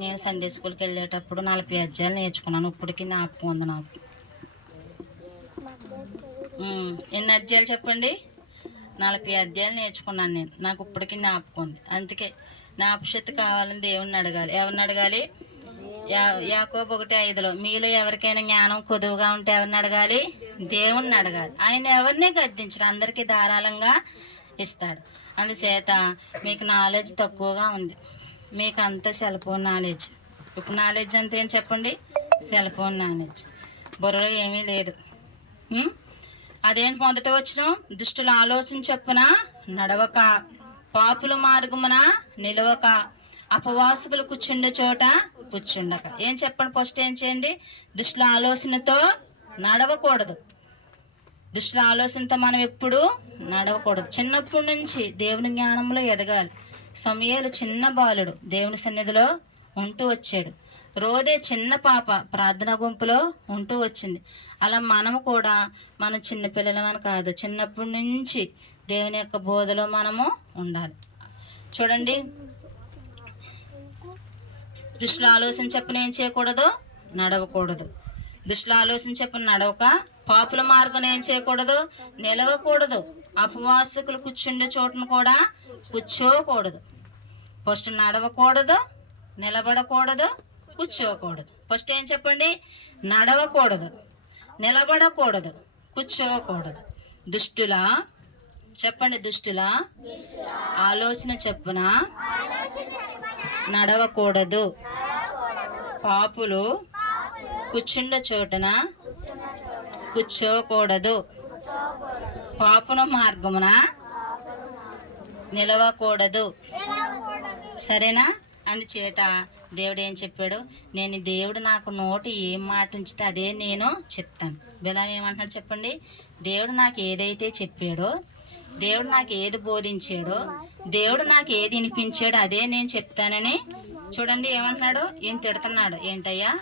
నేను సండే స్కూల్కి వెళ్ళేటప్పుడు 40 అధ్యాయాలు నేర్చుకున్నాను. ఇప్పటికీ జ్ఞాపకం ఉంది నాకు. ఎన్ని అధ్యాయాలు చెప్పండి? 40 అధ్యాయాలు నేర్చుకున్నాను నేను. నాకు ఇప్పటికీ జ్ఞాపకం ఉంది. అందుకే జ్ఞాపశక్తి కావాలని దేవుణ్ణి అడగాలి. ఎవరిని అడగాలి? యాకోబు 1:5లో మీలో ఎవరికైనా జ్ఞానం కొదువుగా ఉంటే ఎవరిని అడగాలి? దేవుణ్ణి అడగాలి. ఆయన ఎవరిని గద్దించడు, అందరికీ ధారాళంగా ఇస్తాడు. అందుచేత మీకు నాలెడ్జ్ తక్కువగా ఉంది. మీకు అంతా సెల్ ఫోన్ నాలెడ్జ్. ఇప్పుడు నాలెడ్జ్ అంతా ఏం చెప్పండి? Cell phone knowledge. బుర్రలో ఏమీ లేదు. అదేంటి? మొదట వచ్చిన దుష్టుల ఆలోచన చొప్పున నడవక, పాపుల మార్గమున నిలవక, అపవాసకులు కూర్చుండే చోట కూర్చుండక. ఏం చెప్పండి? ఫస్ట్ ఏం చేయండి? దుష్టుల ఆలోచనతో నడవకూడదు. దుష్టుల ఆలోచనతో మనం ఎప్పుడు నడవకూడదు. చిన్నప్పటి నుంచి దేవుని జ్ఞానంలో ఎదగాలి. సమూయేలు చిన్న బాలుడు దేవుని సన్నిధిలో ఉంటూ వచ్చాడు. రోదే చిన్న పాప ప్రార్థనా గుంపులో ఉంటూ వచ్చింది. అలా మనము కూడా మన చిన్నపిల్లలమని కాదు, చిన్నప్పటి నుంచి దేవుని యొక్క బోధలో మనము ఉండాలి. చూడండి, దుష్టుల ఆలోచన చెప్పున ఏం చేయకూడదు? నడవకూడదు. దుష్టుల ఆలోచన చెప్పున నడవక, పాపుల మార్గం ఏం చేయకూడదు? నిలవకూడదు. అపవాసకులు కూర్చుండే చోటును కూడా కూర్చోకూడదు. ఫస్ట్ నడవకూడదు, నిలబడకూడదు, కూర్చోకూడదు. ఫస్ట్ ఏం చెప్పండి? నడవకూడదు, నిలబడకూడదు, కూర్చోకూడదు. దుష్టుల చెప్పండి, దుష్టుల ఆలోచన చెప్పున నడవకూడదు. పాపులు కూర్చుండ చోటన కూర్చోకూడదు. పాపుల మార్గమున నిలవకూడదు. సరేనా? అందుచేత దేవుడు ఏం చెప్పాడు? దేవుడు నాకు నోటి ఏం మాట ఉంచితే అదే నేను చెప్తాను. బిలాం ఏమంటున్నాడు చెప్పండి? దేవుడు నాకు ఏదైతే చెప్పాడో, దేవుడు నాకు ఏది బోధించాడో, దేవుడు నాకు ఏది వినిపించాడో అదే నేను చెప్తానని. చూడండి ఏమంటున్నాడు? ఏం తిడుతున్నాడు? ఏంటయ్యా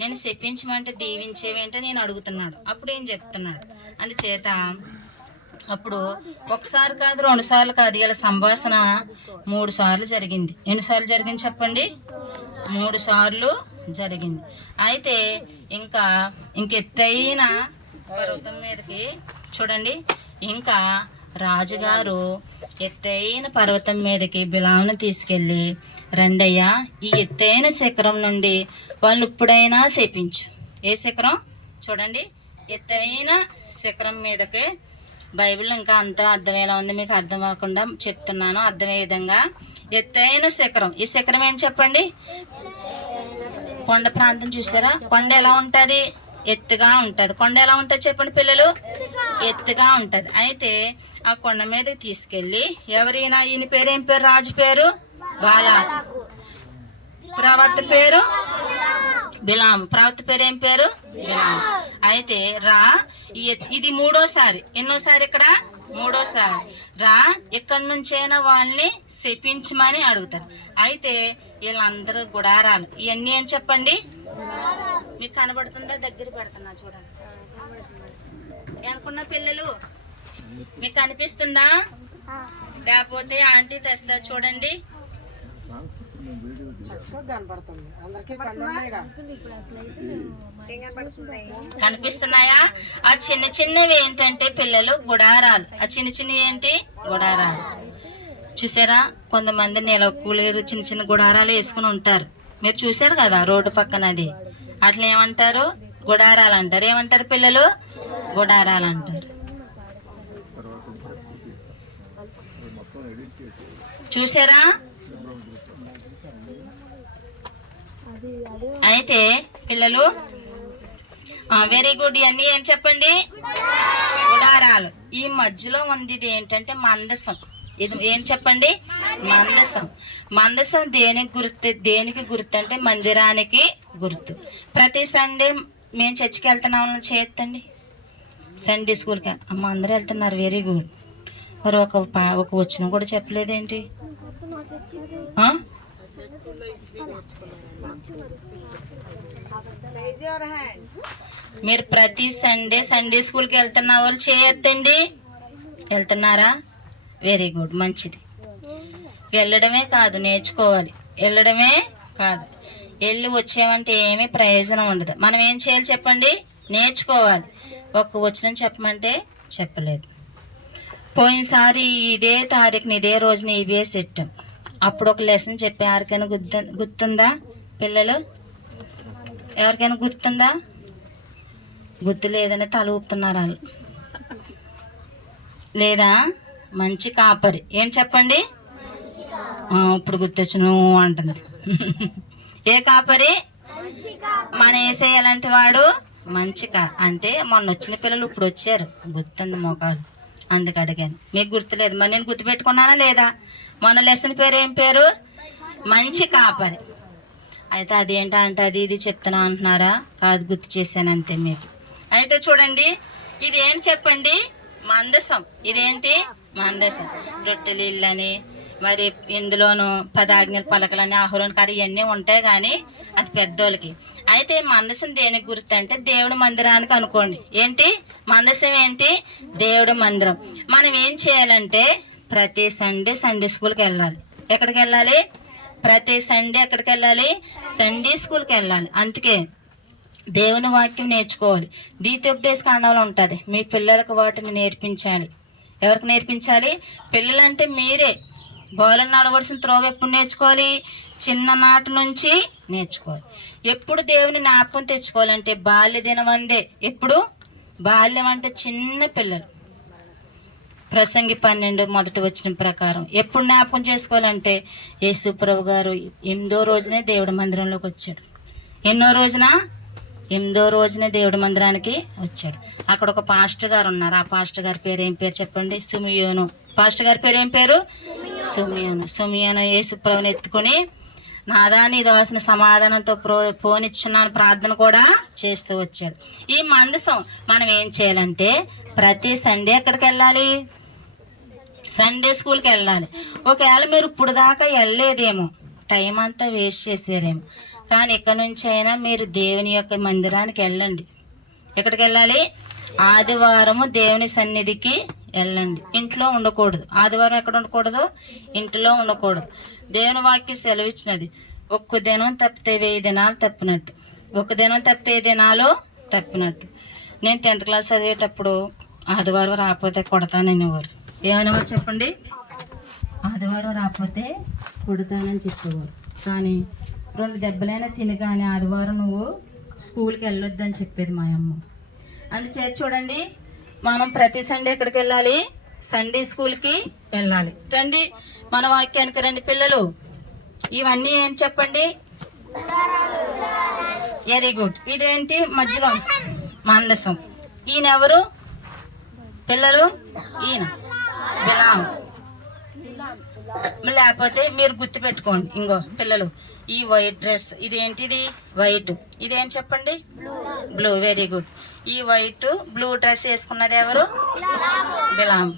నేను చెప్పించమంటే దీవించేవేంటో నేను అడుగుతున్నాడు. అప్పుడు ఏం చెప్తున్నాడు? అందుచేత అప్పుడు ఒకసారి కాదు, 2 సార్లు కాదు, ఇలా సంభాషణ 3 సార్లు జరిగింది. ఎన్నిసార్లు జరిగింది చెప్పండి? 3 సార్లు జరిగింది. అయితే ఇంకెత్తైన పర్వతం మీదకి చూడండి, ఇంకా రాజుగారు ఎత్తైన పర్వతం మీదకి బిలామును తీసుకెళ్ళి, రండయ్యా ఈ ఎత్తైన శిఖరం నుండి వాళ్ళని ఇప్పుడైనా శపించు. ఏ శిఖరం? చూడండి, ఎత్తైన శిఖరం మీదకి బైబిల్ ఇంకా అంత అర్థమయ్యేలా ఉంది, మీకు అర్థం అవ్వకుండా చెప్తున్నాను అర్థమయ్యే విధంగా. ఎత్తైన శిఖరం, ఈ శిఖరం ఏంటి చెప్పండి? కొండ ప్రాంతం. చూసారా కొండ ఎలా ఉంటుంది? ఎత్తుగా ఉంటుంది. కొండ ఎలా ఉంటుంది చెప్పండి పిల్లలు? ఎత్తుగా ఉంటుంది. అయితే ఆ కొండ మీదకి తీసుకెళ్ళి ఎవరైనా, ఈయన పేరు ఏం పేరు? రాజు పేరు బాలాకు, ప్రవక్త పేరు బిలాము. ప్రవక్త పేరు ఏం పేరు? బిలాము. అయితే ఇది మూడోసారి. ఎన్నోసారి ఇక్కడ? మూడోసారి. ఇక్కడి నుంచైనా వాళ్ళని శపించమని అడుగుతారు. అయితే వీళ్ళందరూ గుడారాలు. ఇవన్నీ ఏం చెప్పండి? మీకు కనబడుతుందా? దగ్గర పెడుతున్నా చూడండి. అనుకున్న పిల్లలు మీకు కనిపిస్తుందా? లేకపోతే ఆంటీ తెస్తా చూడండి. కనిపిస్తున్నాయా? ఆ చిన్న చిన్నవి ఏంటంటే పిల్లలు గుడారాలు. ఆ చిన్న చిన్నవి ఏంటి? గుడారాలు. చూసారా? కొంతమంది నెలకూలేరు చిన్న చిన్న గుడారాలు వేసుకుని ఉంటారు. మీరు చూసారు కదా రోడ్డు పక్కన, అది అట్లా ఏమంటారు? గుడారాలు అంటారు. ఏమంటారు పిల్లలు? గుడారాలు అంటారు. చూసారా? అయితే పిల్లలు వెరీ గుడ్. ఇవన్నీ ఏం చెప్పండి? గుడారాలు. ఈ మధ్యలో ఉంది ఇది ఏంటంటే మందసం. ఇది ఏం చెప్పండి? మందసం. మందసం దేనికి గుర్తు అంటే మందిరానికి గుర్తు. ప్రతి సండే మేము చర్చికి వెళ్తున్నాం చేయొద్దండి. సండే స్కూల్కి అమ్మ అందరూ వెళ్తున్నారు. Very good. మరి ఒక వచ్చిన కూడా చెప్పలేదేంటి? మీరు ప్రతి సండే స్కూల్కి వెళ్తున్న వాళ్ళు చేయొద్దండి. వెళ్తున్నారా? వెరీ గుడ్, మంచిది. వెళ్ళడమే కాదు, నేర్చుకోవాలి. వెళ్ళడమే కాదు, వెళ్ళి వచ్చేమంటే ఏమీ ప్రయోజనం ఉండదు. మనం ఏం చేయాలి చెప్పండి? నేర్చుకోవాలి. ఒక్క వచనం చెప్పమంటే చెప్పలేదు. పోయినసారి ఇదే తారీఖుని ఇదే రోజున ఈబీఎస్ పెట్టాం. అప్పుడు ఒక లెసన్ చెప్పి ఎవరికైనా గుర్తుందా పిల్లలు? ఎవరికైనా గుర్తుందా? గుర్తు లేదని తల ఊపుతున్నారు వాళ్ళు. లేదా? మంచి కాపరి. ఏం చెప్పండి? ఇప్పుడు గుర్తొచ్చును అంటున్నది. ఏ కాపరి? మన యేసయ్య ఎలాంటి వాడు? మంచి అంటే మొన్న వచ్చిన పిల్లలు ఇప్పుడు వచ్చారు. గుర్తుంది మొఖాలు, అందుకు అడిగాను. మీకు గుర్తులేదు, మరి నేను గుర్తుపెట్టుకున్నానా లేదా? మొన్న లెసన్ పేరు ఏం పేరు? మంచి కాపరి. అయితే అదేంటంటే అది ఇది చెప్తున్నా అంటున్నారా? కాదు, గుర్తు చేశాను అంతే మీకు. అయితే చూడండి, ఇది ఏంటి చెప్పండి? మందసం. ఇదేంటి? మందసం. రొట్టెలు ఇళ్ళని, మరి ఇందులోను 10 ఆజ్ఞల పలకలని, ఆహురం కాడ ఇవన్నీ ఉంటాయి, కానీ అది పెద్దోళ్ళకి. అయితే మందసం దేనికి గుర్తు అంటే దేవుడి మందిరానికి అనుకోండి. ఏంటి మందసం? ఏంటి? దేవుడి మందిరం. మనం ఏం చేయాలంటే ప్రతి సండే స్కూల్కి వెళ్ళాలి. ఎక్కడికి వెళ్ళాలి? ప్రతి సండే ఎక్కడికి వెళ్ళాలి? సండే స్కూల్కి వెళ్ళాలి. అందుకే దేవుని వాక్యం నేర్చుకోవాలి. ద్వితీయోపదేశ కాండంలో ఉంటుంది. మీ పిల్లలకు వాటిని నేర్పించాలి. ఎవరికి నేర్పించాలి? పిల్లలంటే మీరే. బోలను నడవలసిన త్రోవ ఎప్పుడు నేర్చుకోవాలి? చిన్ననాటి నుంచి నేర్చుకోవాలి. ఎప్పుడు దేవుని జ్ఞాపకం తెచ్చుకోవాలంటే బాల్య దినం అందే. ఎప్పుడు? బాల్యం అంటే చిన్న పిల్లలు. ప్రసంగి 12 మొదటి వచనం ప్రకారం ఎప్పుడు జ్ఞాపకం చేసుకోవాలంటే యేసు ప్రభు గారు 8వ రోజునే దేవుడి మందిరంలోకి వచ్చాడు. ఎన్నో రోజున? 8వ రోజునే దేవుడి మందిరానికి వచ్చాడు. అక్కడ ఒక పాస్టర్ గారు ఉన్నారు. ఆ పాస్టర్ గారి పేరు ఏం పేరు చెప్పండి? సుమియోను. పాస్టర్ గారి పేరు ఏం పేరు? సుమియోను యేసు ప్రభుని ఎత్తుకొని, నాదా నీ దాసుని సమాధానంతో పోనిచ్చున్నాను ప్రార్థన కూడా చేస్తూ వచ్చాడు. ఈ మందసం మనం ఏం చేయాలంటే ప్రతి సండే ఎక్కడికి వెళ్ళాలి? సండే స్కూల్కి వెళ్ళాలి. ఒకవేళ మీరు ఇప్పుడు దాకా వెళ్ళలేదేమో, టైం అంతా వేస్ట్ చేసారేమో, కానీ ఇక్కడ నుంచి అయినా మీరు దేవుని యొక్క మందిరానికి వెళ్ళండి. ఎక్కడికి వెళ్ళాలి? ఆదివారము దేవుని సన్నిధికి వెళ్ళండి. ఇంట్లో ఉండకూడదు. ఆదివారం ఎక్కడ ఉండకూడదు? ఇంట్లో ఉండకూడదు. దేవుని వాక్యం సెలవిచ్చినది, ఒక్క దినం తప్పితే 1000 దినాలు తప్పినట్టు. ఒక దినం తప్పితే 10 దినాలు తప్పినట్టు. నేను 10th క్లాస్ చదివేటప్పుడు ఆదివారం రాకపోతే కొడతాననేవారు. ఏమనేవారు చెప్పండి? ఆదివారం రాకపోతే కొడతానని చెప్పేవారు. కానీ 2 దెబ్బలైనా తిని కానీ ఆదివారం నువ్వు స్కూల్కి వెళ్ళొద్దని చెప్పేది మా అమ్మ. అందుచేత చూడండి, మనం ప్రతి సండే ఎక్కడికి వెళ్ళాలి? సండే స్కూల్కి వెళ్ళాలి. రండి మన వాక్యానికి రండి పిల్లలు. ఇవన్నీ ఏం చెప్పండి? Very good. ఇదేంటి మధ్యలో? మందసం. ఈయన ఎవరు పిల్లలు? ఈయన బిలాం. లేకపోతే మీరు గుర్తు పెట్టుకోండి. ఇంకో పిల్లలు, ఈ వైట్ డ్రెస్ ఇదేంటిది? వైట్. ఇదేం చెప్పండి? బ్లూ. Very good. ఈ వైట్ బ్లూ డ్రెస్ వేసుకున్నది ఎవరు? బిలాం.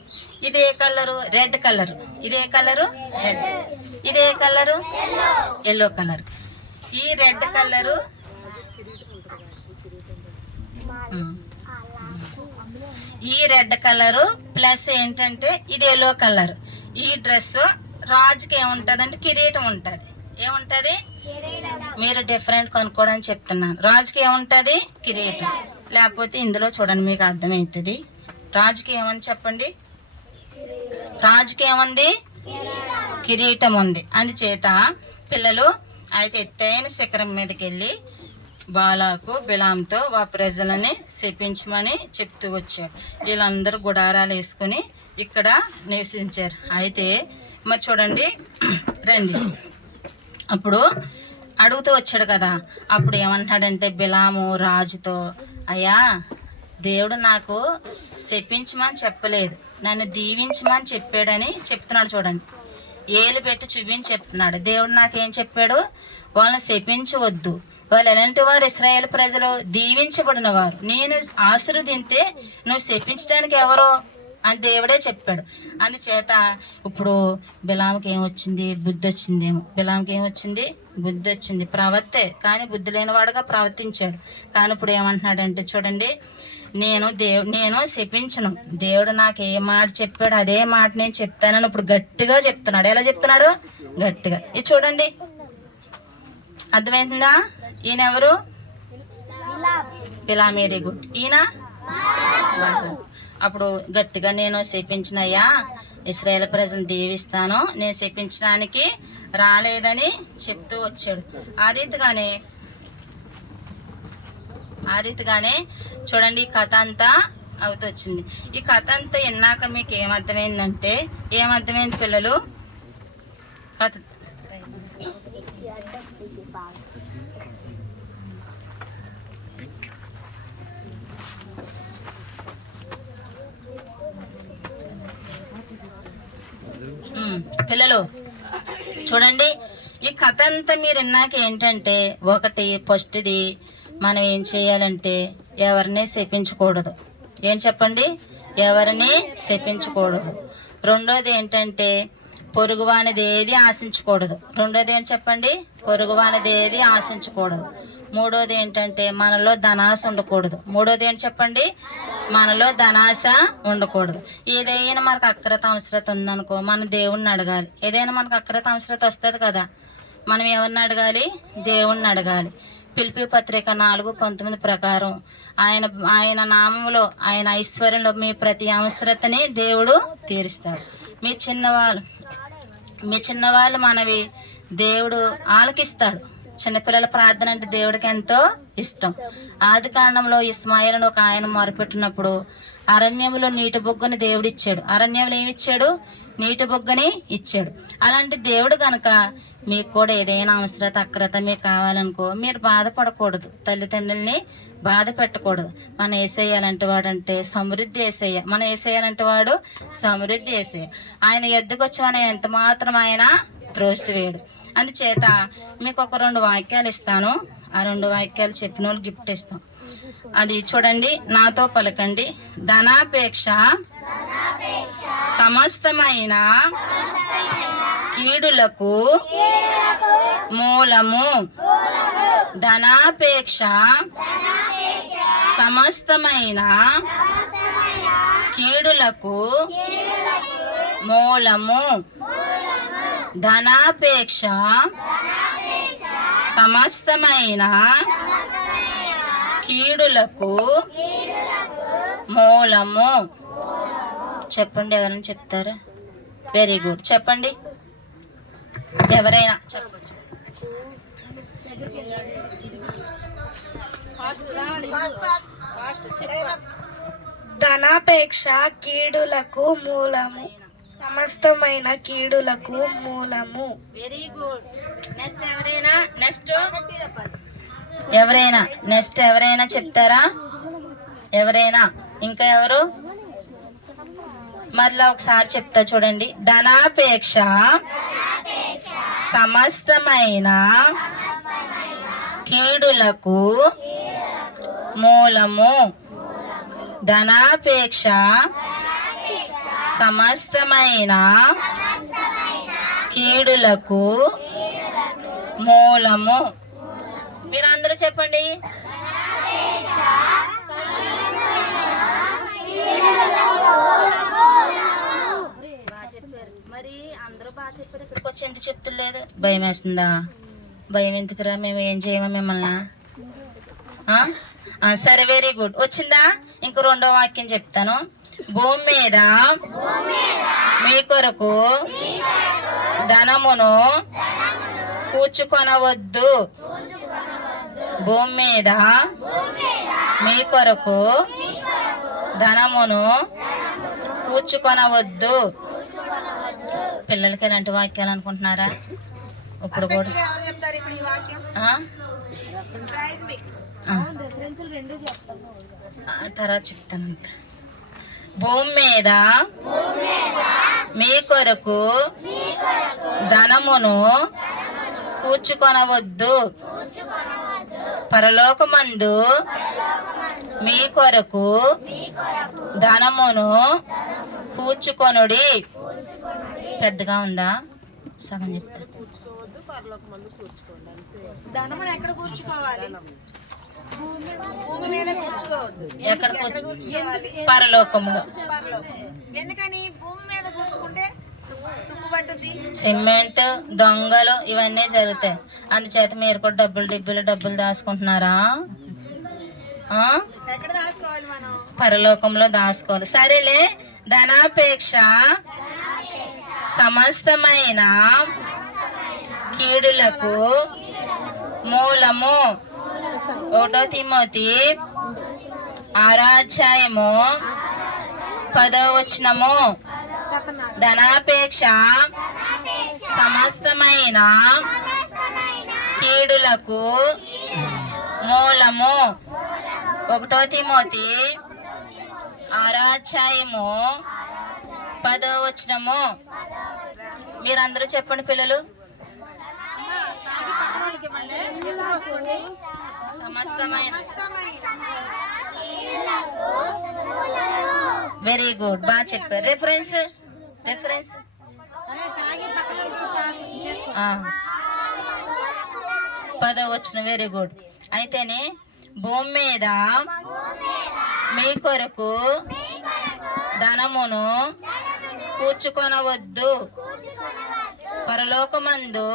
ఇదే కలరు? Red colour. ఇదే కలరు? రెడ్. ఇదే కలరు? Yellow colour. ఈ రెడ్ కలరు ఈ రెడ్ కలరు ప్లస్ ఏంటంటే ఇది ఎల్లో కలర్. ఈ డ్రెస్ రాజుకి ఏముంటదంటే కిరీటం ఉంటది. ఏముంటది? మీరు డిఫరెంట్ కొనుక్కోవడానికి చెప్తున్నాను. రాజుకి ఏముంటది? కిరీటం. లేకపోతే ఇందులో చూడండి మీకు అర్థమవుతుంది. రాజుకి ఏమని చెప్పండి? రాజుకి ఏముంది? కిరీటం ఉంది. అందుచేత పిల్లలు అయితే ఎత్తైన శిఖరం మీదకి వెళ్ళి బాలాకు బిలాంతో ఆ ప్రజలని శపించమని చెప్తూ వచ్చాడు. వీళ్ళందరూ గుడారాలు వేసుకుని ఇక్కడ నివసించారు. అయితే మరి చూడండి రండి, అప్పుడు అడుగుతూ వచ్చాడు కదా. అప్పుడు ఏమంటున్నాడంటే బిలాము రాజుతో, అయ్యా దేవుడు నాకు శపించమని చెప్పలేదు, నన్ను దీవించమని చెప్పాడని చెప్తున్నాడు. చూడండి, ఏలు పెట్టి చూపించి చెప్తున్నాడు. దేవుడు నాకేం చెప్పాడు? వాళ్ళని శపించవద్దు, వాళ్ళు ఎలాంటి వారు? ఇశ్రాయేలు ప్రజలు దీవించబడిన వారు. నేను ఆశీర్వదింతే నువ్వు శపించడానికి ఎవరో అని దేవుడే చెప్పాడు. అందుచేత ఇప్పుడు బిలాంకి ఏమొచ్చింది? బుద్ధి వచ్చిందేమో. బిలాంకి ఏమొచ్చింది? బుద్ధి వచ్చింది. ప్రవర్తే కానీ బుద్ధి లేనివాడుగా ప్రవర్తించాడు. కానీ ఇప్పుడు ఏమంటున్నాడంటే చూడండి, నేను శపించను, దేవుడు నాకు ఏ మాట చెప్పాడు అదే మాట నేను చెప్తానని ఇప్పుడు గట్టిగా చెప్తున్నాడు. ఎలా చెప్తున్నాడు? గట్టిగా. ఇది చూడండి, అర్థమవుతుందా? ఈయన ఎవరు? బిలాం. Very good. ఈయన అప్పుడు గట్టిగా నేను శపించినయ్యా, ఇశ్రాయేలు ప్రజలను దీవిస్తాను, నేను శపించడానికి రాలేదని చెప్తూ వచ్చాడు. ఆ రీతిగానే చూడండి ఈ కథ అంతా అవుతొచ్చింది. ఈ కథ అంతా విన్నాక మీకు ఏమర్థమైందంటే, ఏమర్థమైంది పిల్లలు? కథ పిల్లలు చూడండి, ఈ కథ అంతా మీరు విన్నాక ఏంటంటే, ఒకటి ఫస్ట్ది మనం ఏం చేయాలంటే ఎవరిని శపించకూడదు. ఏం చెప్పండి? ఎవరిని శపించకూడదు. రెండోది ఏంటంటే పొరుగువానిది ఏది ఆశించకూడదు. రెండోది ఏం చెప్పండి? పొరుగువానిది ఏది ఆశించకూడదు. మూడోది ఏంటంటే మనలో ధనాశ ఉండకూడదు. మూడోది ఏంటి చెప్పండి? మనలో ధనాశ ఉండకూడదు. ఏదైనా మనకు అక్రత అవసరత ఉందనుకో, మనం దేవుణ్ణి అడగాలి. ఏదైనా మనకు అక్రత అవసరత వస్తుంది కదా, మనం ఎవరిని అడగాలి? దేవుణ్ణి అడగాలి. ఫిలిప్పీ పత్రిక 4:19 ప్రకారం ఆయన నామంలో, ఆయన ఐశ్వర్యంలో మీ ప్రతి అవసరతని దేవుడు తీరుస్తాడు. మీ చిన్నవాళ్ళు మనవి దేవుడు ఆలకిస్తాడు. చిన్నపిల్లల ప్రార్థన అంటే దేవుడికి ఎంతో ఇష్టం. ఆది కాండంలో ఇస్మాయిలను ఒక ఆయన మొరపెట్టినప్పుడు అరణ్యంలో నీటి బొగ్గని దేవుడు ఇచ్చాడు. అరణ్యంలో ఏమిచ్చాడు? నీటి బొగ్గని ఇచ్చాడు. అలాంటి దేవుడు కనుక మీకు కూడా ఏదైనా అవసరత అక్రత మీకు కావాలనుకో, మీరు బాధపడకూడదు, తల్లిదండ్రుల్ని బాధ పెట్టకూడదు. మన ఏసేయాలంటే వాడంటే సమృద్ధి ఏసయ్య. మన ఏసేయాలంటే వాడు సమృద్ధి ఏసయ్య. ఆయన ఎద్దుకు వచ్చి మనం ఎంత మాత్రం ఆయన త్రోసివేయడు. అందుచేత మీకు ఒక 2 వాక్యాలు ఇస్తాను. ఆ 2 వాక్యాలు చెప్పిన వాళ్ళు గిఫ్ట్ ఇస్తాం. అది చూడండి, నాతో పలకండి. ధనాపేక్ష సమస్తమైన కీడులకు మూలము. ధనాపేక్ష సమస్తమైన కీడులకు మూలము. ధనాపేక్ష సమస్తమైన కీడులకు మూలము. చెప్పండి, ఎవరైనా చెప్తారా? Very good. చెప్పండి, ఎవరైనా చెప్పండి. ధనాపేక్ష కీడులకు మూలము, సమస్తమైన కీడులకు మూలము. Very good. నెక్స్ట్ ఎవరైనా చెప్తారా? ఎవరైనా ఇంకా ఎవరు? మరలా ఒకసారి చెప్తా చూడండి. ధనాపేక్ష సమస్తమైన కీడులకు మూలము. ధనాపేక్ష సమస్తమైన కీడులకు మూలము. మీరందరూ చెప్పండి. మరి అందరూ బాగా చెప్పారు, ఇక్కడికి వచ్చి ఎందుకు చెప్తులేదు? భయం వేస్తుందా? భయం ఎందుకురా? మేము ఏం చేయమా మిమ్మల్ని? సరే, వెరీ గుడ్. వచ్చిందా? ఇంకో రెండో వాక్యం చెప్తాను. భూమి మీద మీ కొరకు ధనమును కూర్చుకొనవద్దు. భూమి మీద మీ కొరకు ధనమును కూర్చుకొనవద్దు. పిల్లలకి ఎలాంటి వాక్యాలు అనుకుంటున్నారా? ఇప్పుడు కూడా తర్వాత చెప్తాను. అంత భూమి మీద మీ కొరకు ధనమును కూర్చుకొనవద్దు. పరలోకమందు మీ కొరకు ధనమును కూర్చుకొనుడి. పెద్దగా ఉందా? సగం చెప్తా. ధనమును ఎక్కడ కూర్చుకోవాలి? భూమి మీద కూర్చుకోవద్దు. ఎక్కడ కూర్చుకోవాలి? పరలోకములో. ఎందుకని? భూమి మీద కూర్చుకుంటే సిమెంట్ దొంగలు ఇవన్నీ జరుగుతాయి. అందుచేత మీరు కూడా డబ్బులు దాచుకుంటున్నారా? ఎక్కడ దాచుకోవాలి? మనం పరలోకంలో దాచుకోవాలి. సరేలే. ధనాపేక్ష సమస్తమైన కీడులకు మూలము. 1 తిమోతి 6:10 ధనాపేక్ష సమస్తమైన కీడులకు మూలము. 1 తిమోతి 6:10 మీరందరూ చెప్పండి పిల్లలు. సమస్తమైన. వెరీ గుడ్, బాగా చెప్పారు. Reference 10 very good. అయితేనే భూమి మీద మీ కొరకు ధనమును కూర్చుకొనవద్దు. పరలోకమందు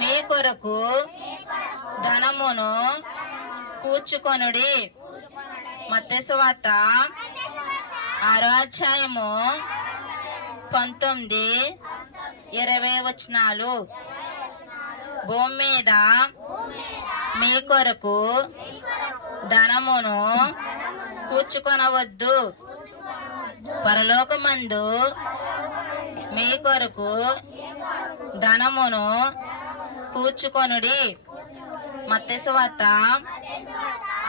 మీ కొరకు ధనమును కూర్చుకొనుడి. మత్తయి సువార్త 6:19-20 భూమి మీద మీ కొరకు ధనమును కూర్చుకొనవద్దు. పరలోకమందు మీ కొరకు ధనమును కూర్చుకొనుడి. మత్తయి సువార్త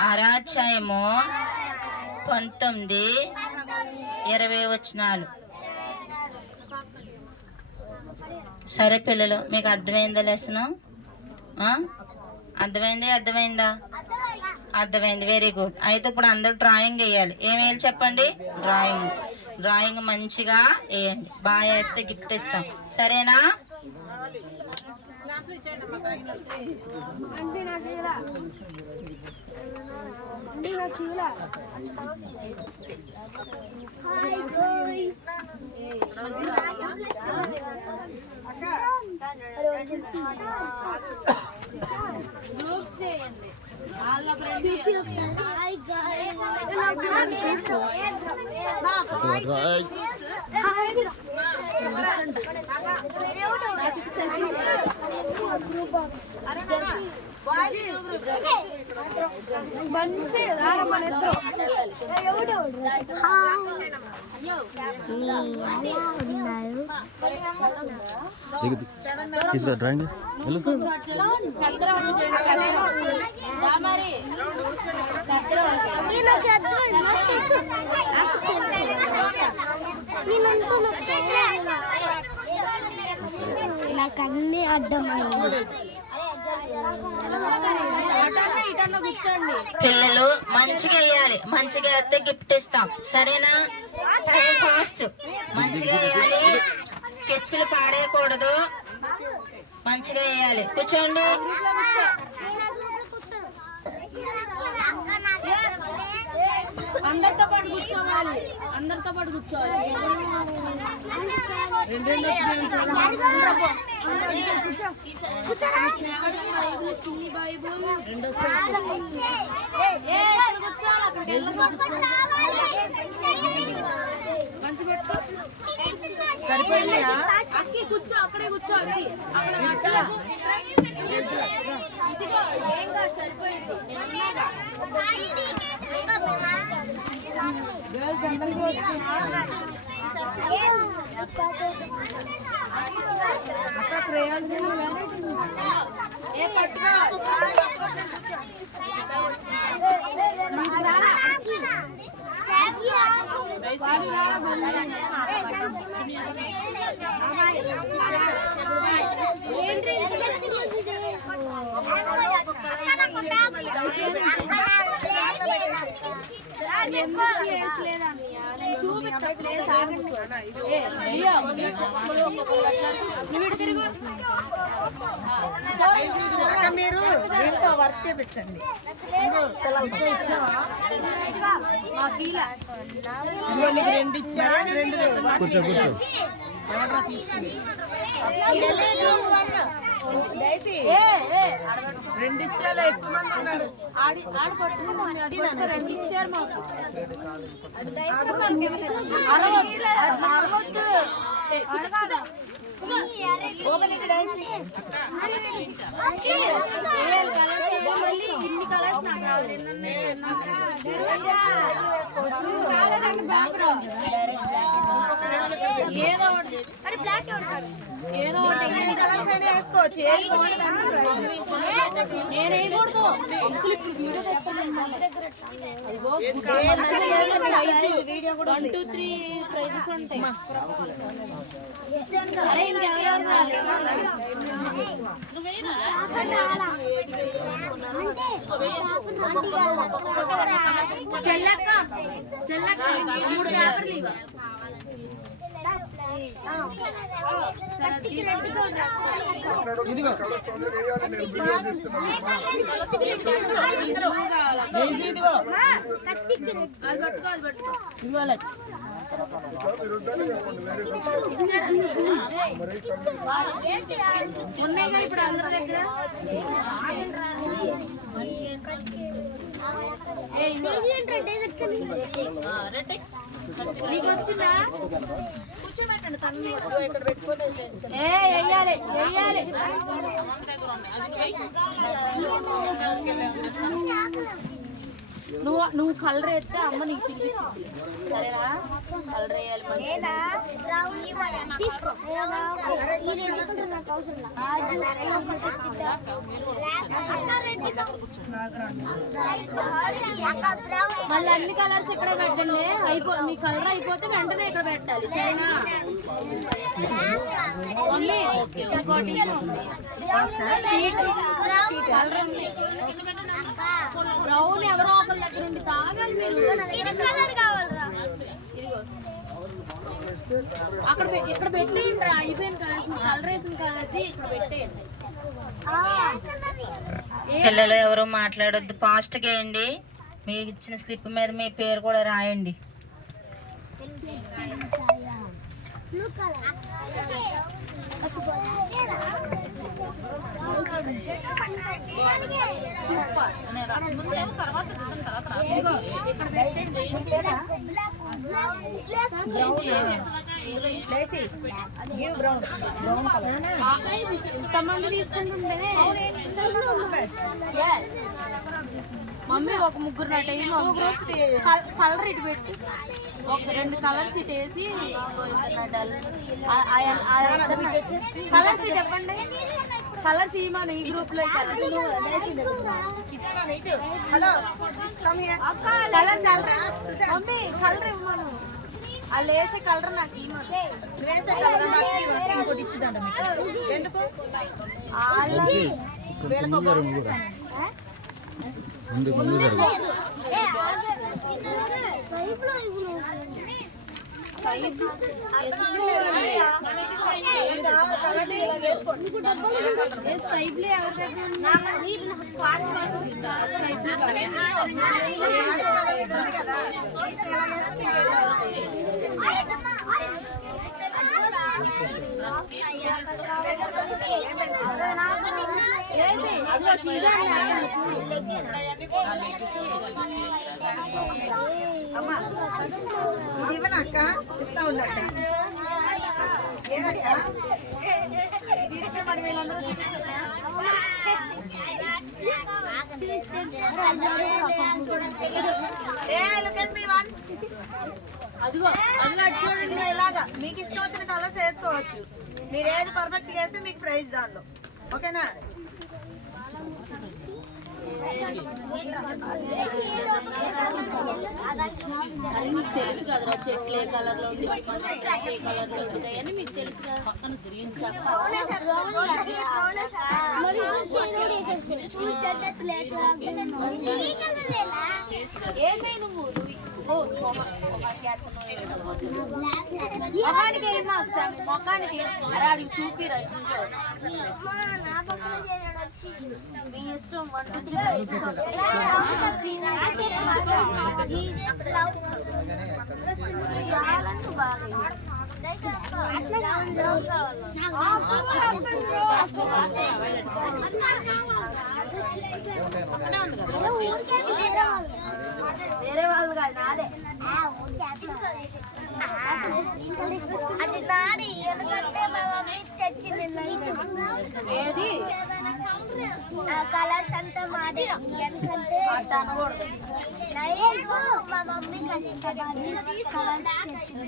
6:19-20 సరే పిల్లలు, మీకు అర్థమైందా లెసను? అర్థమైందా? అర్థమైంది. Very good. అయితే ఇప్పుడు అందరూ డ్రాయింగ్ వేయాలి. ఏం వేయాలి చెప్పండి? డ్రాయింగ్ మంచిగా వేయండి. బాగా వేస్తే గిఫ్ట్ ఇస్తాం. సరేనా? బాయ్స్ డ్రాయింగ్ నాకు అన్ని అర్థమైంది. పిల్లలు మంచిగా వేయాలి, మంచిగా వేస్తే గిఫ్ట్ ఇస్తాం, సరేనా? ఫాస్ట్ మంచిగా వేయాలి, కిచ్చులు పాడేయకూడదు, మంచిగా వేయాలి. కూర్చోండి. అందరితో పాటు కూర్చోవాలి, అందరితో పాటు కూర్చోవాలి. చిన్ని బైబుల్ మంచి పెట్టుకో. అక్కి కూర్చో, అక్కడే కూర్చో. అక్కి అక్కడ ఇదిగో ఏం కాదు, సరిపోయింది. ఏ పట్టుకో. మీరు దీంతో వర్క్ చేపించండి. కూర్చో కూర్చో. రెండు ఇచ్చారు మాకు. ఇన్ని కలర్స్ నాకు కావాలి. ఏదో ఒకటి ఏదో ఒకటి వేసుకోవచ్చు. నేను వేయకూడదు. అంకుల్ ఇప్పుడు వీడియో వీడియో కూడా 1, 2, 3 ప్రైజెస్ ఉంటాయి. అరే ఇంకెవరెవరు రాలేదు? చెల్లక్క చెల్లక్క 3 పేపర్లు ఇవ్వ. ఉన్నాయిగా ఇప్పుడు అందరి దగ్గర. నీకు వచ్చిందా? కూర్చోబెట్టండి. తను వెయ్యాలి వెయ్యాలి. నువ్వు కలర్ వేస్తే అమ్మ నీకు తినిపించింది, సరేనా? కలర్ వేయాలి మంచిగా. మళ్ళీ అన్ని కలర్స్ ఇక్కడ పెట్టండి. మీ కలర్ అయిపోతే వెంటనే ఇక్కడ పెట్టాలి, సరేనా? మమ్మీ ఇంకోటి బ్రౌన్ ఎవరో ఒకరి దగ్గర ఉండి తాగాలి మీరు. అక్కడ ఇక్కడ పెట్టేయండి. అయిపోయిన కలర్స్ కలర్ వేసిన కలర్ ఇక్కడ పెట్టేయండి. పిల్లలు ఎవరు మాట్లాడొద్దు, ఫాస్ట్గా వేయండి. మీకు ఇచ్చిన స్లిప్ మీద మీ పేరు కూడా రాయండి. సూపర్. లేసి గివ్ బ్రౌన్ కలర్. ఇంతమంది తీసుకుంటుంటేనే Yes. మమ్మీ ఒక ముగ్గురు నా టైం కలర్ ఇటు పెట్టి ఒక 2 కలర్స్ ఇటు వేసి కలర్స్ ఇటు చెప్పండి. కలర్స్ ఇవ్వను ఈ గ్రూప్ లో hello come here. Colours mummy colour ఇవ్వను వాళ్ళు వేసే కలర్ నాకు ఇవ్వను. వేసే కలర్ నాకు ఇవ్వండి, ఇంకోటి ఇచ్చుదాం మీకు. ఎందుకు వీళ్ళకో బాక్స్ ఇస్తాను. అమ్మా ఇది ఇవ్వనక్క, ఇస్తా ఉండక్క. ఏదక్క ఇస్తే మరి వీళ్ళందరూ ఇలాగా మీకు ఇష్టం వచ్చిన కలర్స్ వేసుకోవచ్చు. మీరు ఏది పర్ఫెక్ట్ చేస్తే మీకు ప్రైజ్ దానిలో. ఓకేనా? మీకు తెలుసు కదరా చెట్లు ఏ కలర్ లో ఉంటుంది, ఏ కలర్ లో ఉంటుంది అని మీకు తెలుసు కదా. ఏసై నువ్వు మొఖానికి మొఖానికి అడిగి చూపి రష్మిలో మీ ఇష్టం 1 2 వేరే వాళ్ళు కాదు నాదే. అది నాది, ఎందుకంటే మా మమ్మీ తెచ్చింది ఏది కలర్స్ అంతా మాది. ఎందుకంటే మా మమ్మీ కష్టపడి కలర్స్ తెచ్చింది.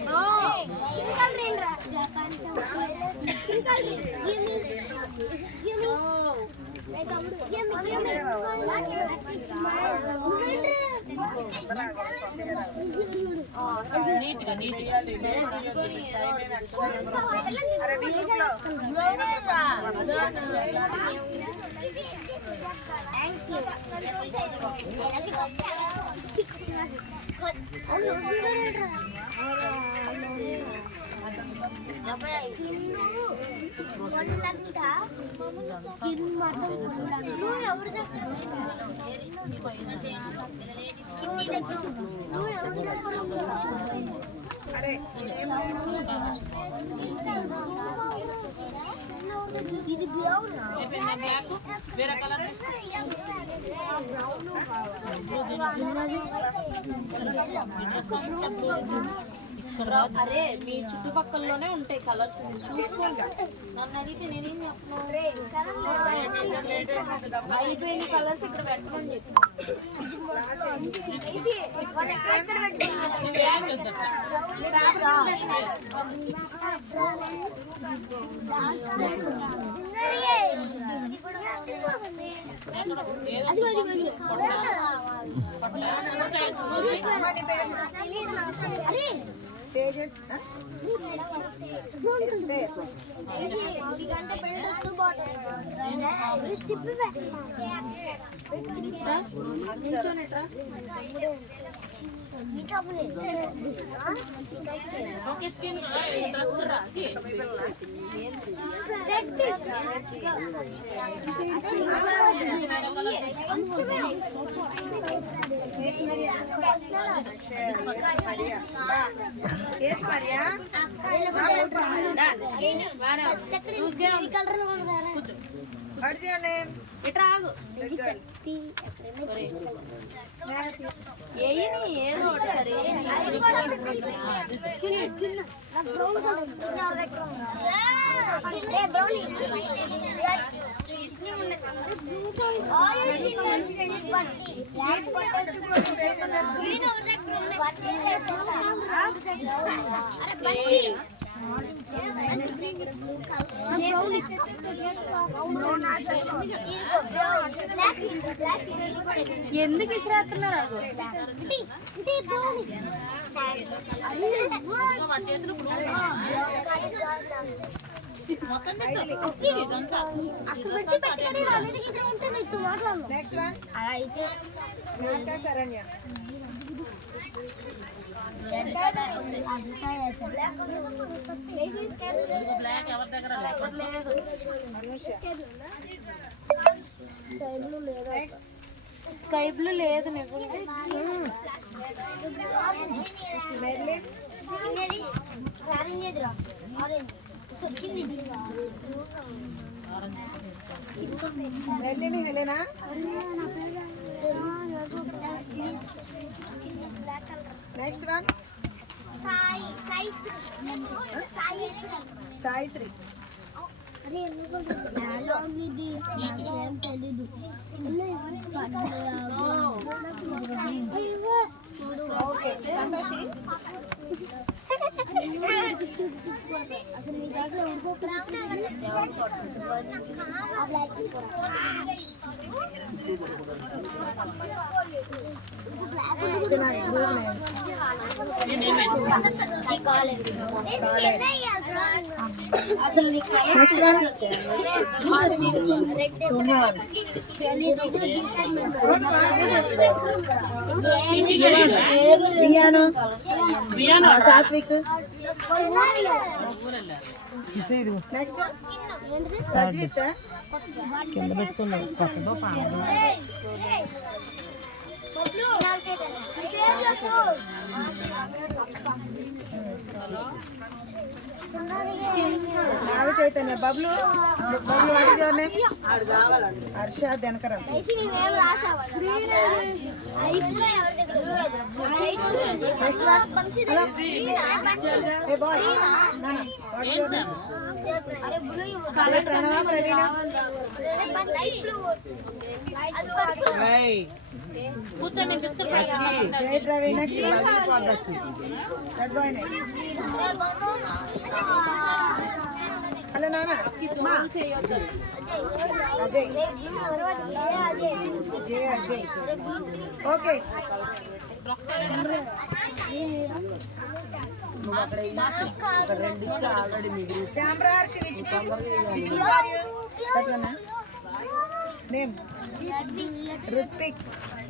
అరే ఇది బ్రౌన్ అరే మీ చుట్టుపక్కలలోనే ఉంటాయి కలర్స్, చూసుకోండి. నన్ను అడిగితే నేనేం చెప్తున్నాను, అయిపోయిన కలర్స్ ఇక్కడ పెట్టమని చెప్పి. తేజస్ ఏదో ఒకటి సరే ఎందుకు ఇసిరేస్తున్నారు? Next one Saranya. Next sky blue లేదు నిజంగా. Merlin. Merlin Helena. Next one Saisri. Okay Santoshi. అసలు నీకు నెక్స్ట్ వన్ సుహాన్. రియాను. సాత్విక్. నెక్స్ట్ రజ్విత్. కింద పెట్టుకున్నాడు కొత్తదో పాడదో. నాగ చైతన్య. బబ్లు. బబ్లు అడిగానే. హర్ష దినకరం. Next boy Pranava Praveena. కూర్చొని బిస్కెట్ జై ప్రవీణ్. Next bye. హలో నాన్న. Ajay. Jai Ajay. Okay Shyamaraharshi. Name Ruthvik.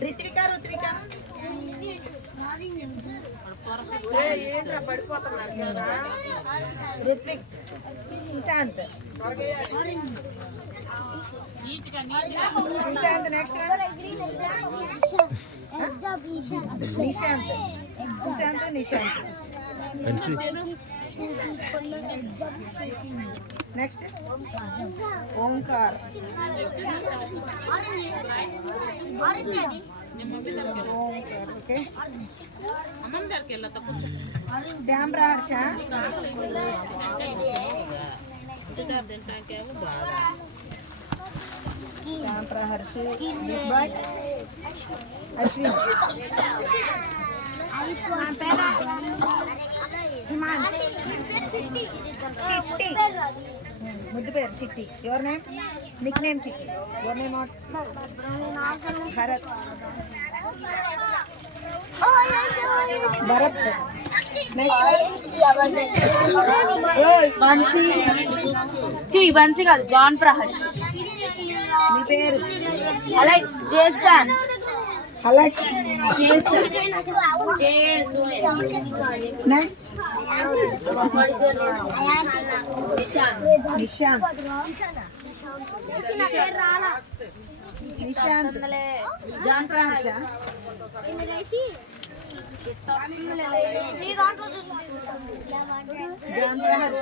Ritvika. Ruthvik. Sushant. Sushant. Next Nishant. Sushant Nishant. Next Omkar. Okay Shyamaraharsha. Shyamaraharshi. Boy Ashwin. Chitti. ముద్దు పేరు Chitti. Your name. Nick name Chitti. Your name what? Bharat. Bharat. Bansi కాదు, జాన్ ప్రహాష్. నీ పేరు? Alex. Jason. Alex. Jason. Next Nishant. Nishant. John Praharsha. John Prahar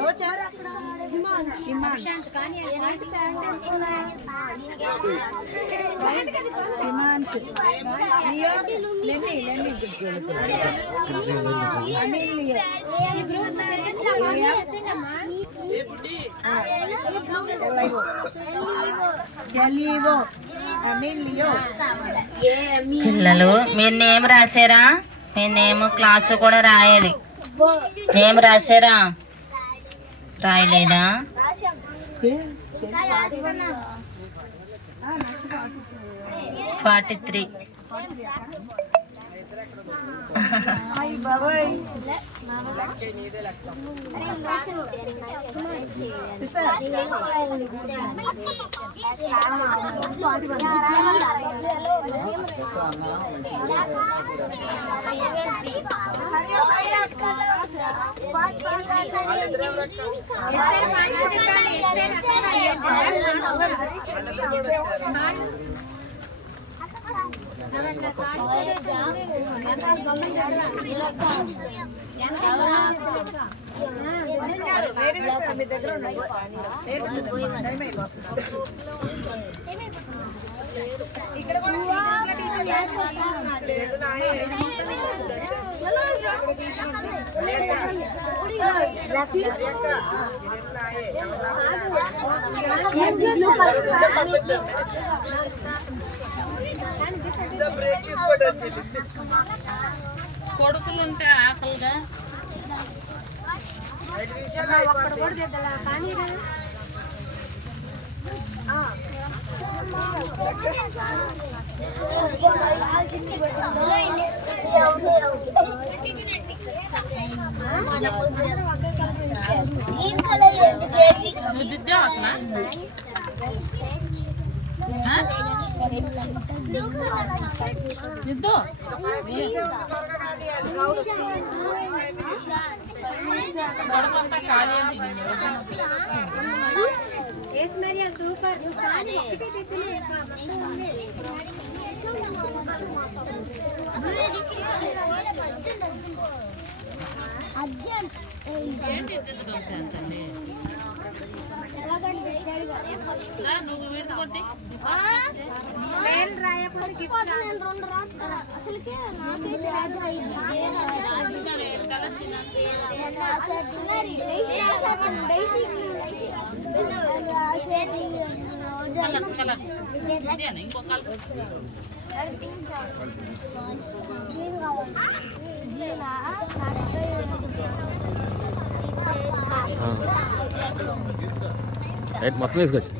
Lochan Iman Himanshu Leo Lenny Anil Leo గలీవో అనిల్ లియో. పిల్లలు మీరు నేమ్ రాసారా? మీ నేమ్ క్లాసు కూడా రాయాలి. నేమ్ రాసారా? రాయలేదా? 43. బాబాయ్ ఇక్కడ కూడా టీచర్ కొడుకులు ఉంటే ఆకలిగా సూపర్ మొత్తం వేసుకోవచ్చు.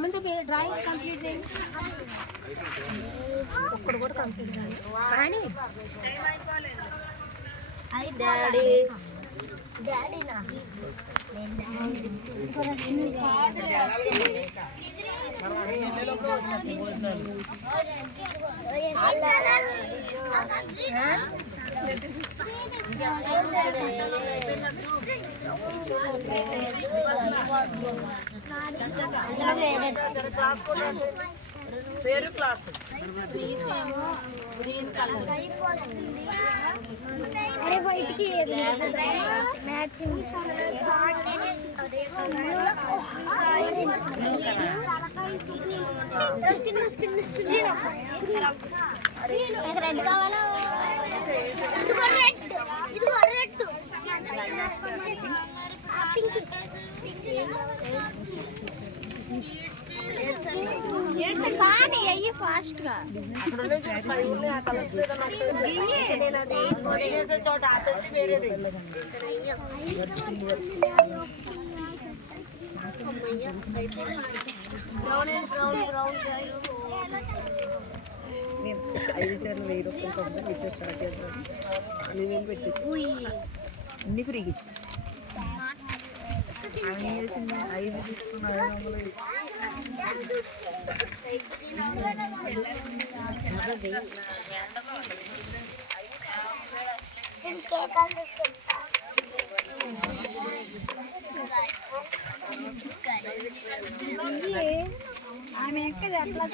ముందు మీరు డ్రాయింగ్స్ కంప్లీట్ చేయండి. ఒక్కడు కూడా కంప్లీట్ చేయండి. కానీ డాడీ డాడీనా పేరు క్లాస్ అరే బయటికి మ్యాచింగ్ రెడ్ కావాలా? ఇదిగో రెడ్, ఇదిగో రెడ్, పాని అయ్యి ఫాస్ట్ గా చోట ఆపేసి వేరేది ఐదు చీరలు 1000 రూపాయలు విచ్చే స్టార్ట్ చేద్దాం. 1000 పెట్టి అన్ని ఫ్రీగా ఇచ్చి ఆమె చేసింది 5 తీసుకున్న 500 ఆమె ఎక్కది అట్లా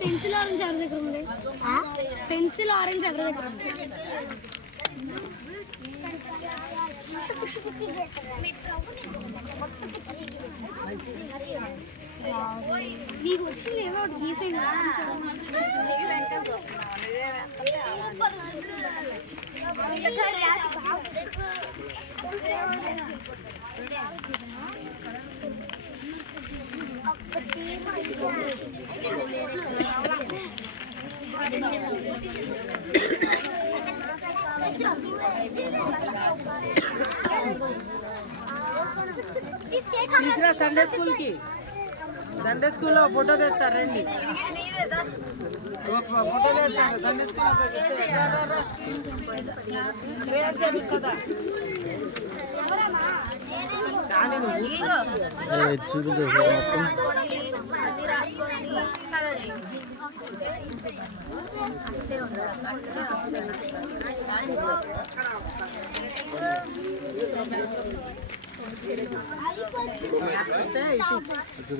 పెన్సిల్ ఆరెంజ్ ఎవరి దగ్గర ఉంది? పెన్సిల్ ఆరెంజ్ ఎవరి దగ్గర ఉంది? నీకు వచ్చింది ఏదో ఒకటి గీసేయండి. తీసిరా సండే స్కూల్కి. సండే స్కూల్లో ఫోటో తెస్తారు రండి. ఫోటో తెస్తారు సండే స్కూల్లో చూపిస్తుందా చూపించేసారు మొత్తం.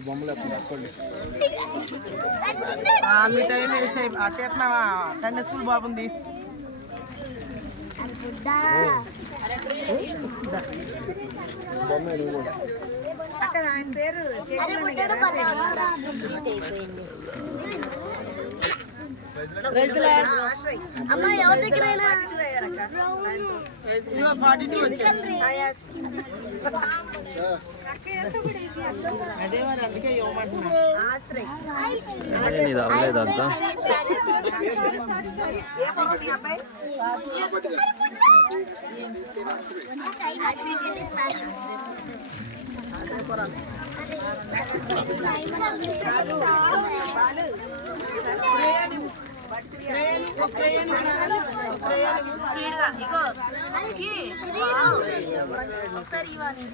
బొమ్మలు పట్టుకోండి. మీ టైం వేస్ట్ అయిపోయి అట్టేస్తున్నావా? సండే స్కూల్ బాగుంది. బొమ్మ అక్కడ ఆయన పేరు అమ్మా ఎవరి దగ్గరైనా 42 వచ్చాయి. అదే మరి అందుకే ఇవ్వమంటున్నా. ఇది అవ్వలేదంతా. ఒకసారి ఇవ్వాలి.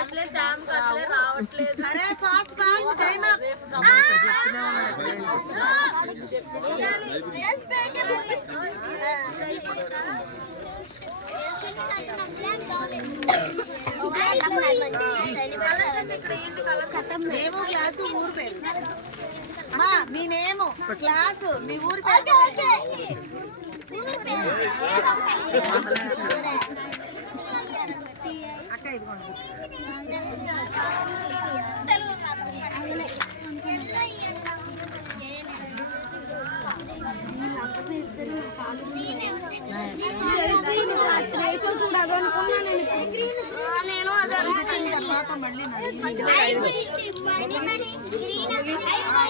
అసలే శామ్ అసలే రావట్లేదు. అరే ఫాస్ట్ ఫాస్ట్ టైం అప్. మేము క్లాసు ఊరు పేరు. మా మీ నేము క్లాసు మీ ఊరు పేరు. అక్క ఇదిగోండి.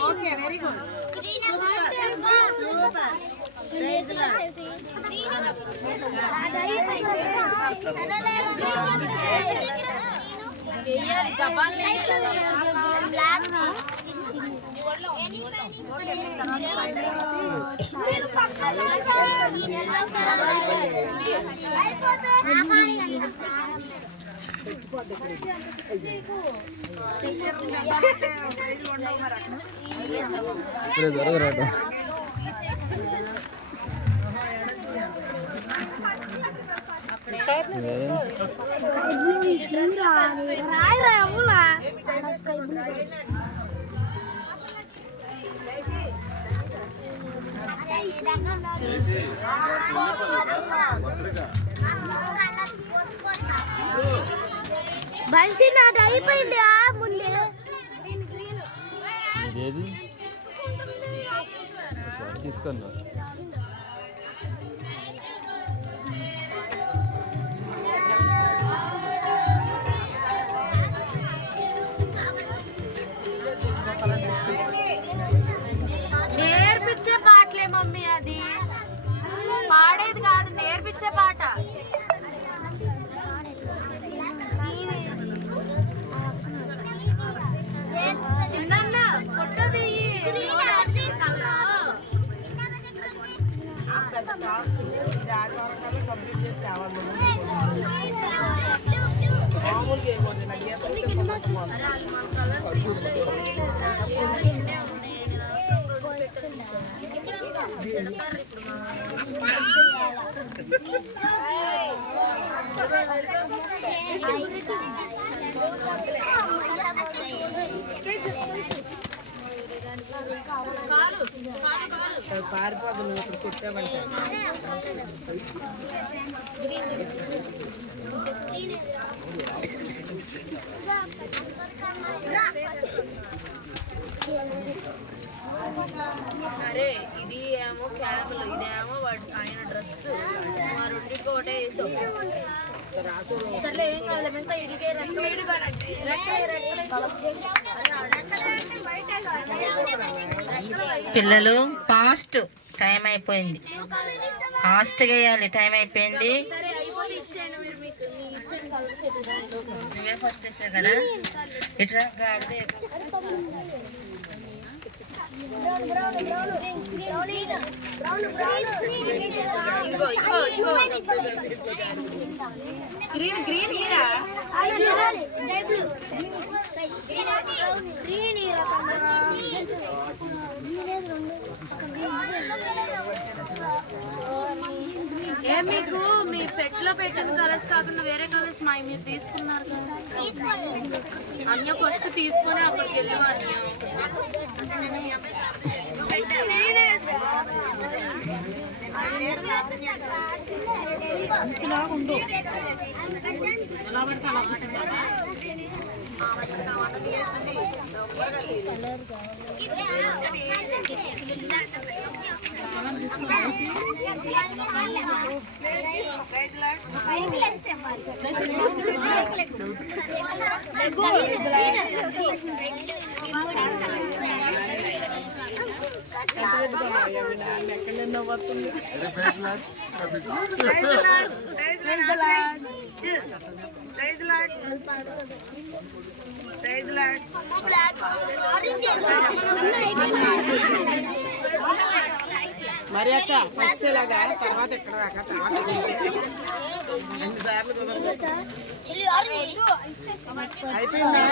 Okay very good super. వేయాలి కబాలి జరగరాట. బన్సీ నాకు అయిపోయింది ముందు ఏది తీసుకున్నా. నేర్పించే పాటలే మమ్మీ, అది పాడేది కాదు, నేర్పించే పాట. పారిపోదు నువ్వు ఇప్పుడు కుట్టామంటే. అరే ఇది ఏమో క్యాబులు, ఇదేమో ఆయన డ్రెస్, మా రెండింటికి ఒకటే వేసాం. సర్లే ఏం కాదు, మిగతా ఇదిగే పిల్లలు ఫాస్ట్, టైం అయిపోయింది. ఫాస్ట్గా వేయాలి, టైం అయిపోయింది. సరే అయిపోయి ఇచ్చేయండి మీరు, మీకు ఇచ్చేయండి కలర్ సెట్. నువ్వే ఫస్ట్ వేసావు కదా, ఇట్లా గాడిదే. గ్రీన్ గ్రీన్ హీరా ఏ మీకు మీ పెట్లో పెట్టిన కలర్స్ కాకుండా వేరే కలర్స్ మీరు తీసుకున్నారు కదా. అన్య ఫస్ట్ తీసుకొని అక్కడికి వెళ్ళేవా మరి అక్క ఫస్ట్ ఇలాగా, తర్వాత ఎక్కడ దాకా ఎన్నిసార్లు కుదరదు. అయిపోయిందా?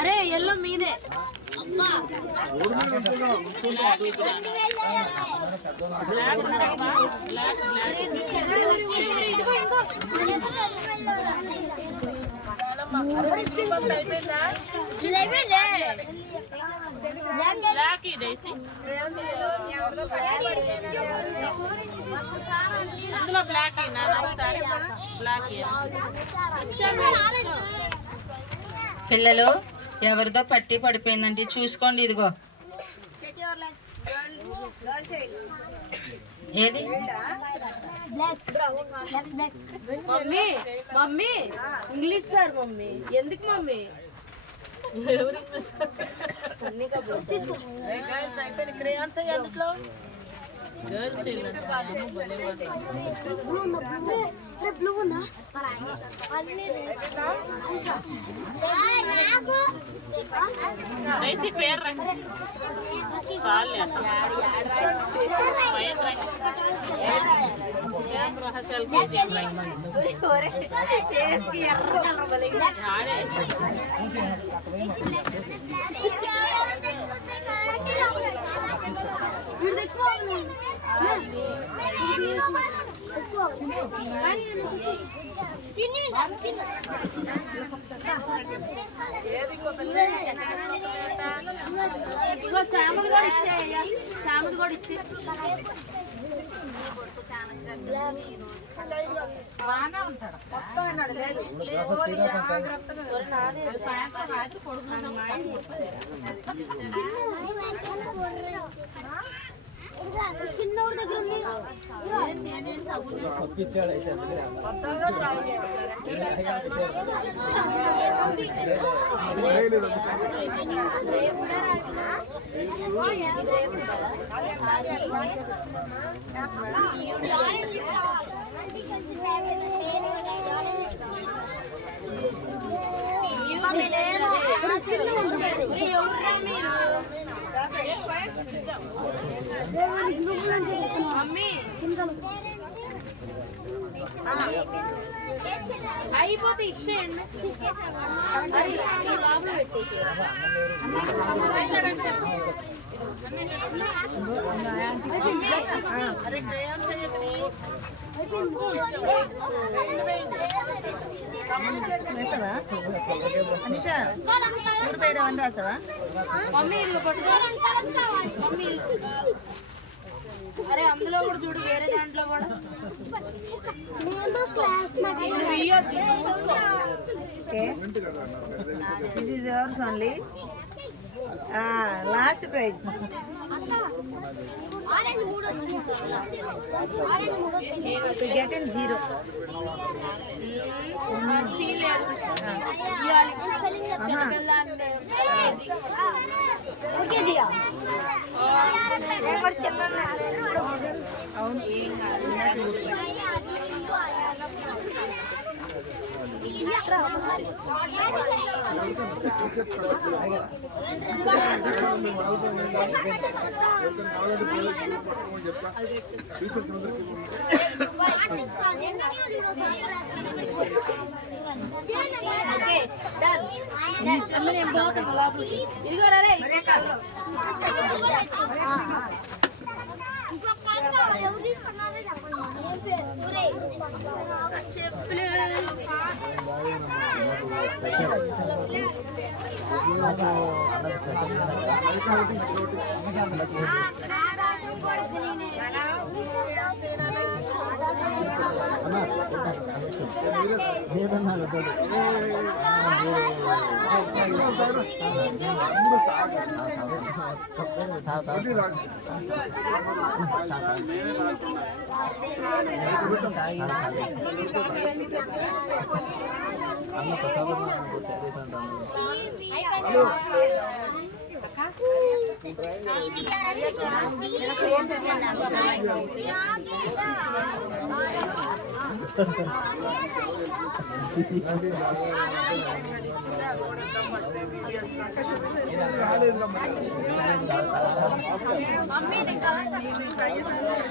అరే ఎల్లో మీదే. అందులో బ్లాక్ పిల్లలు ఎవరిదో పట్టి పడిపోయిందండి, చూసుకోండి. ఇదిగో ఏది mummy mummy English sir mummy ఎందుకు మమ్మీ ఇగో సాముది కూడా ఇచ్చేయ్యా, సాముది కూడా ఇచ్చే. బాగానే ఉంటాడు. అయితే అయిపోతే ఇచ్చేయండి. మమ్మీ ఇది పట్టుకో. మమ్మీ అరే అందులో కూడా చూడు, వేరే దాంట్లో కూడా this is yours only. Last prize. Get in 0. అవును ఏం కాదు. మమ్మీ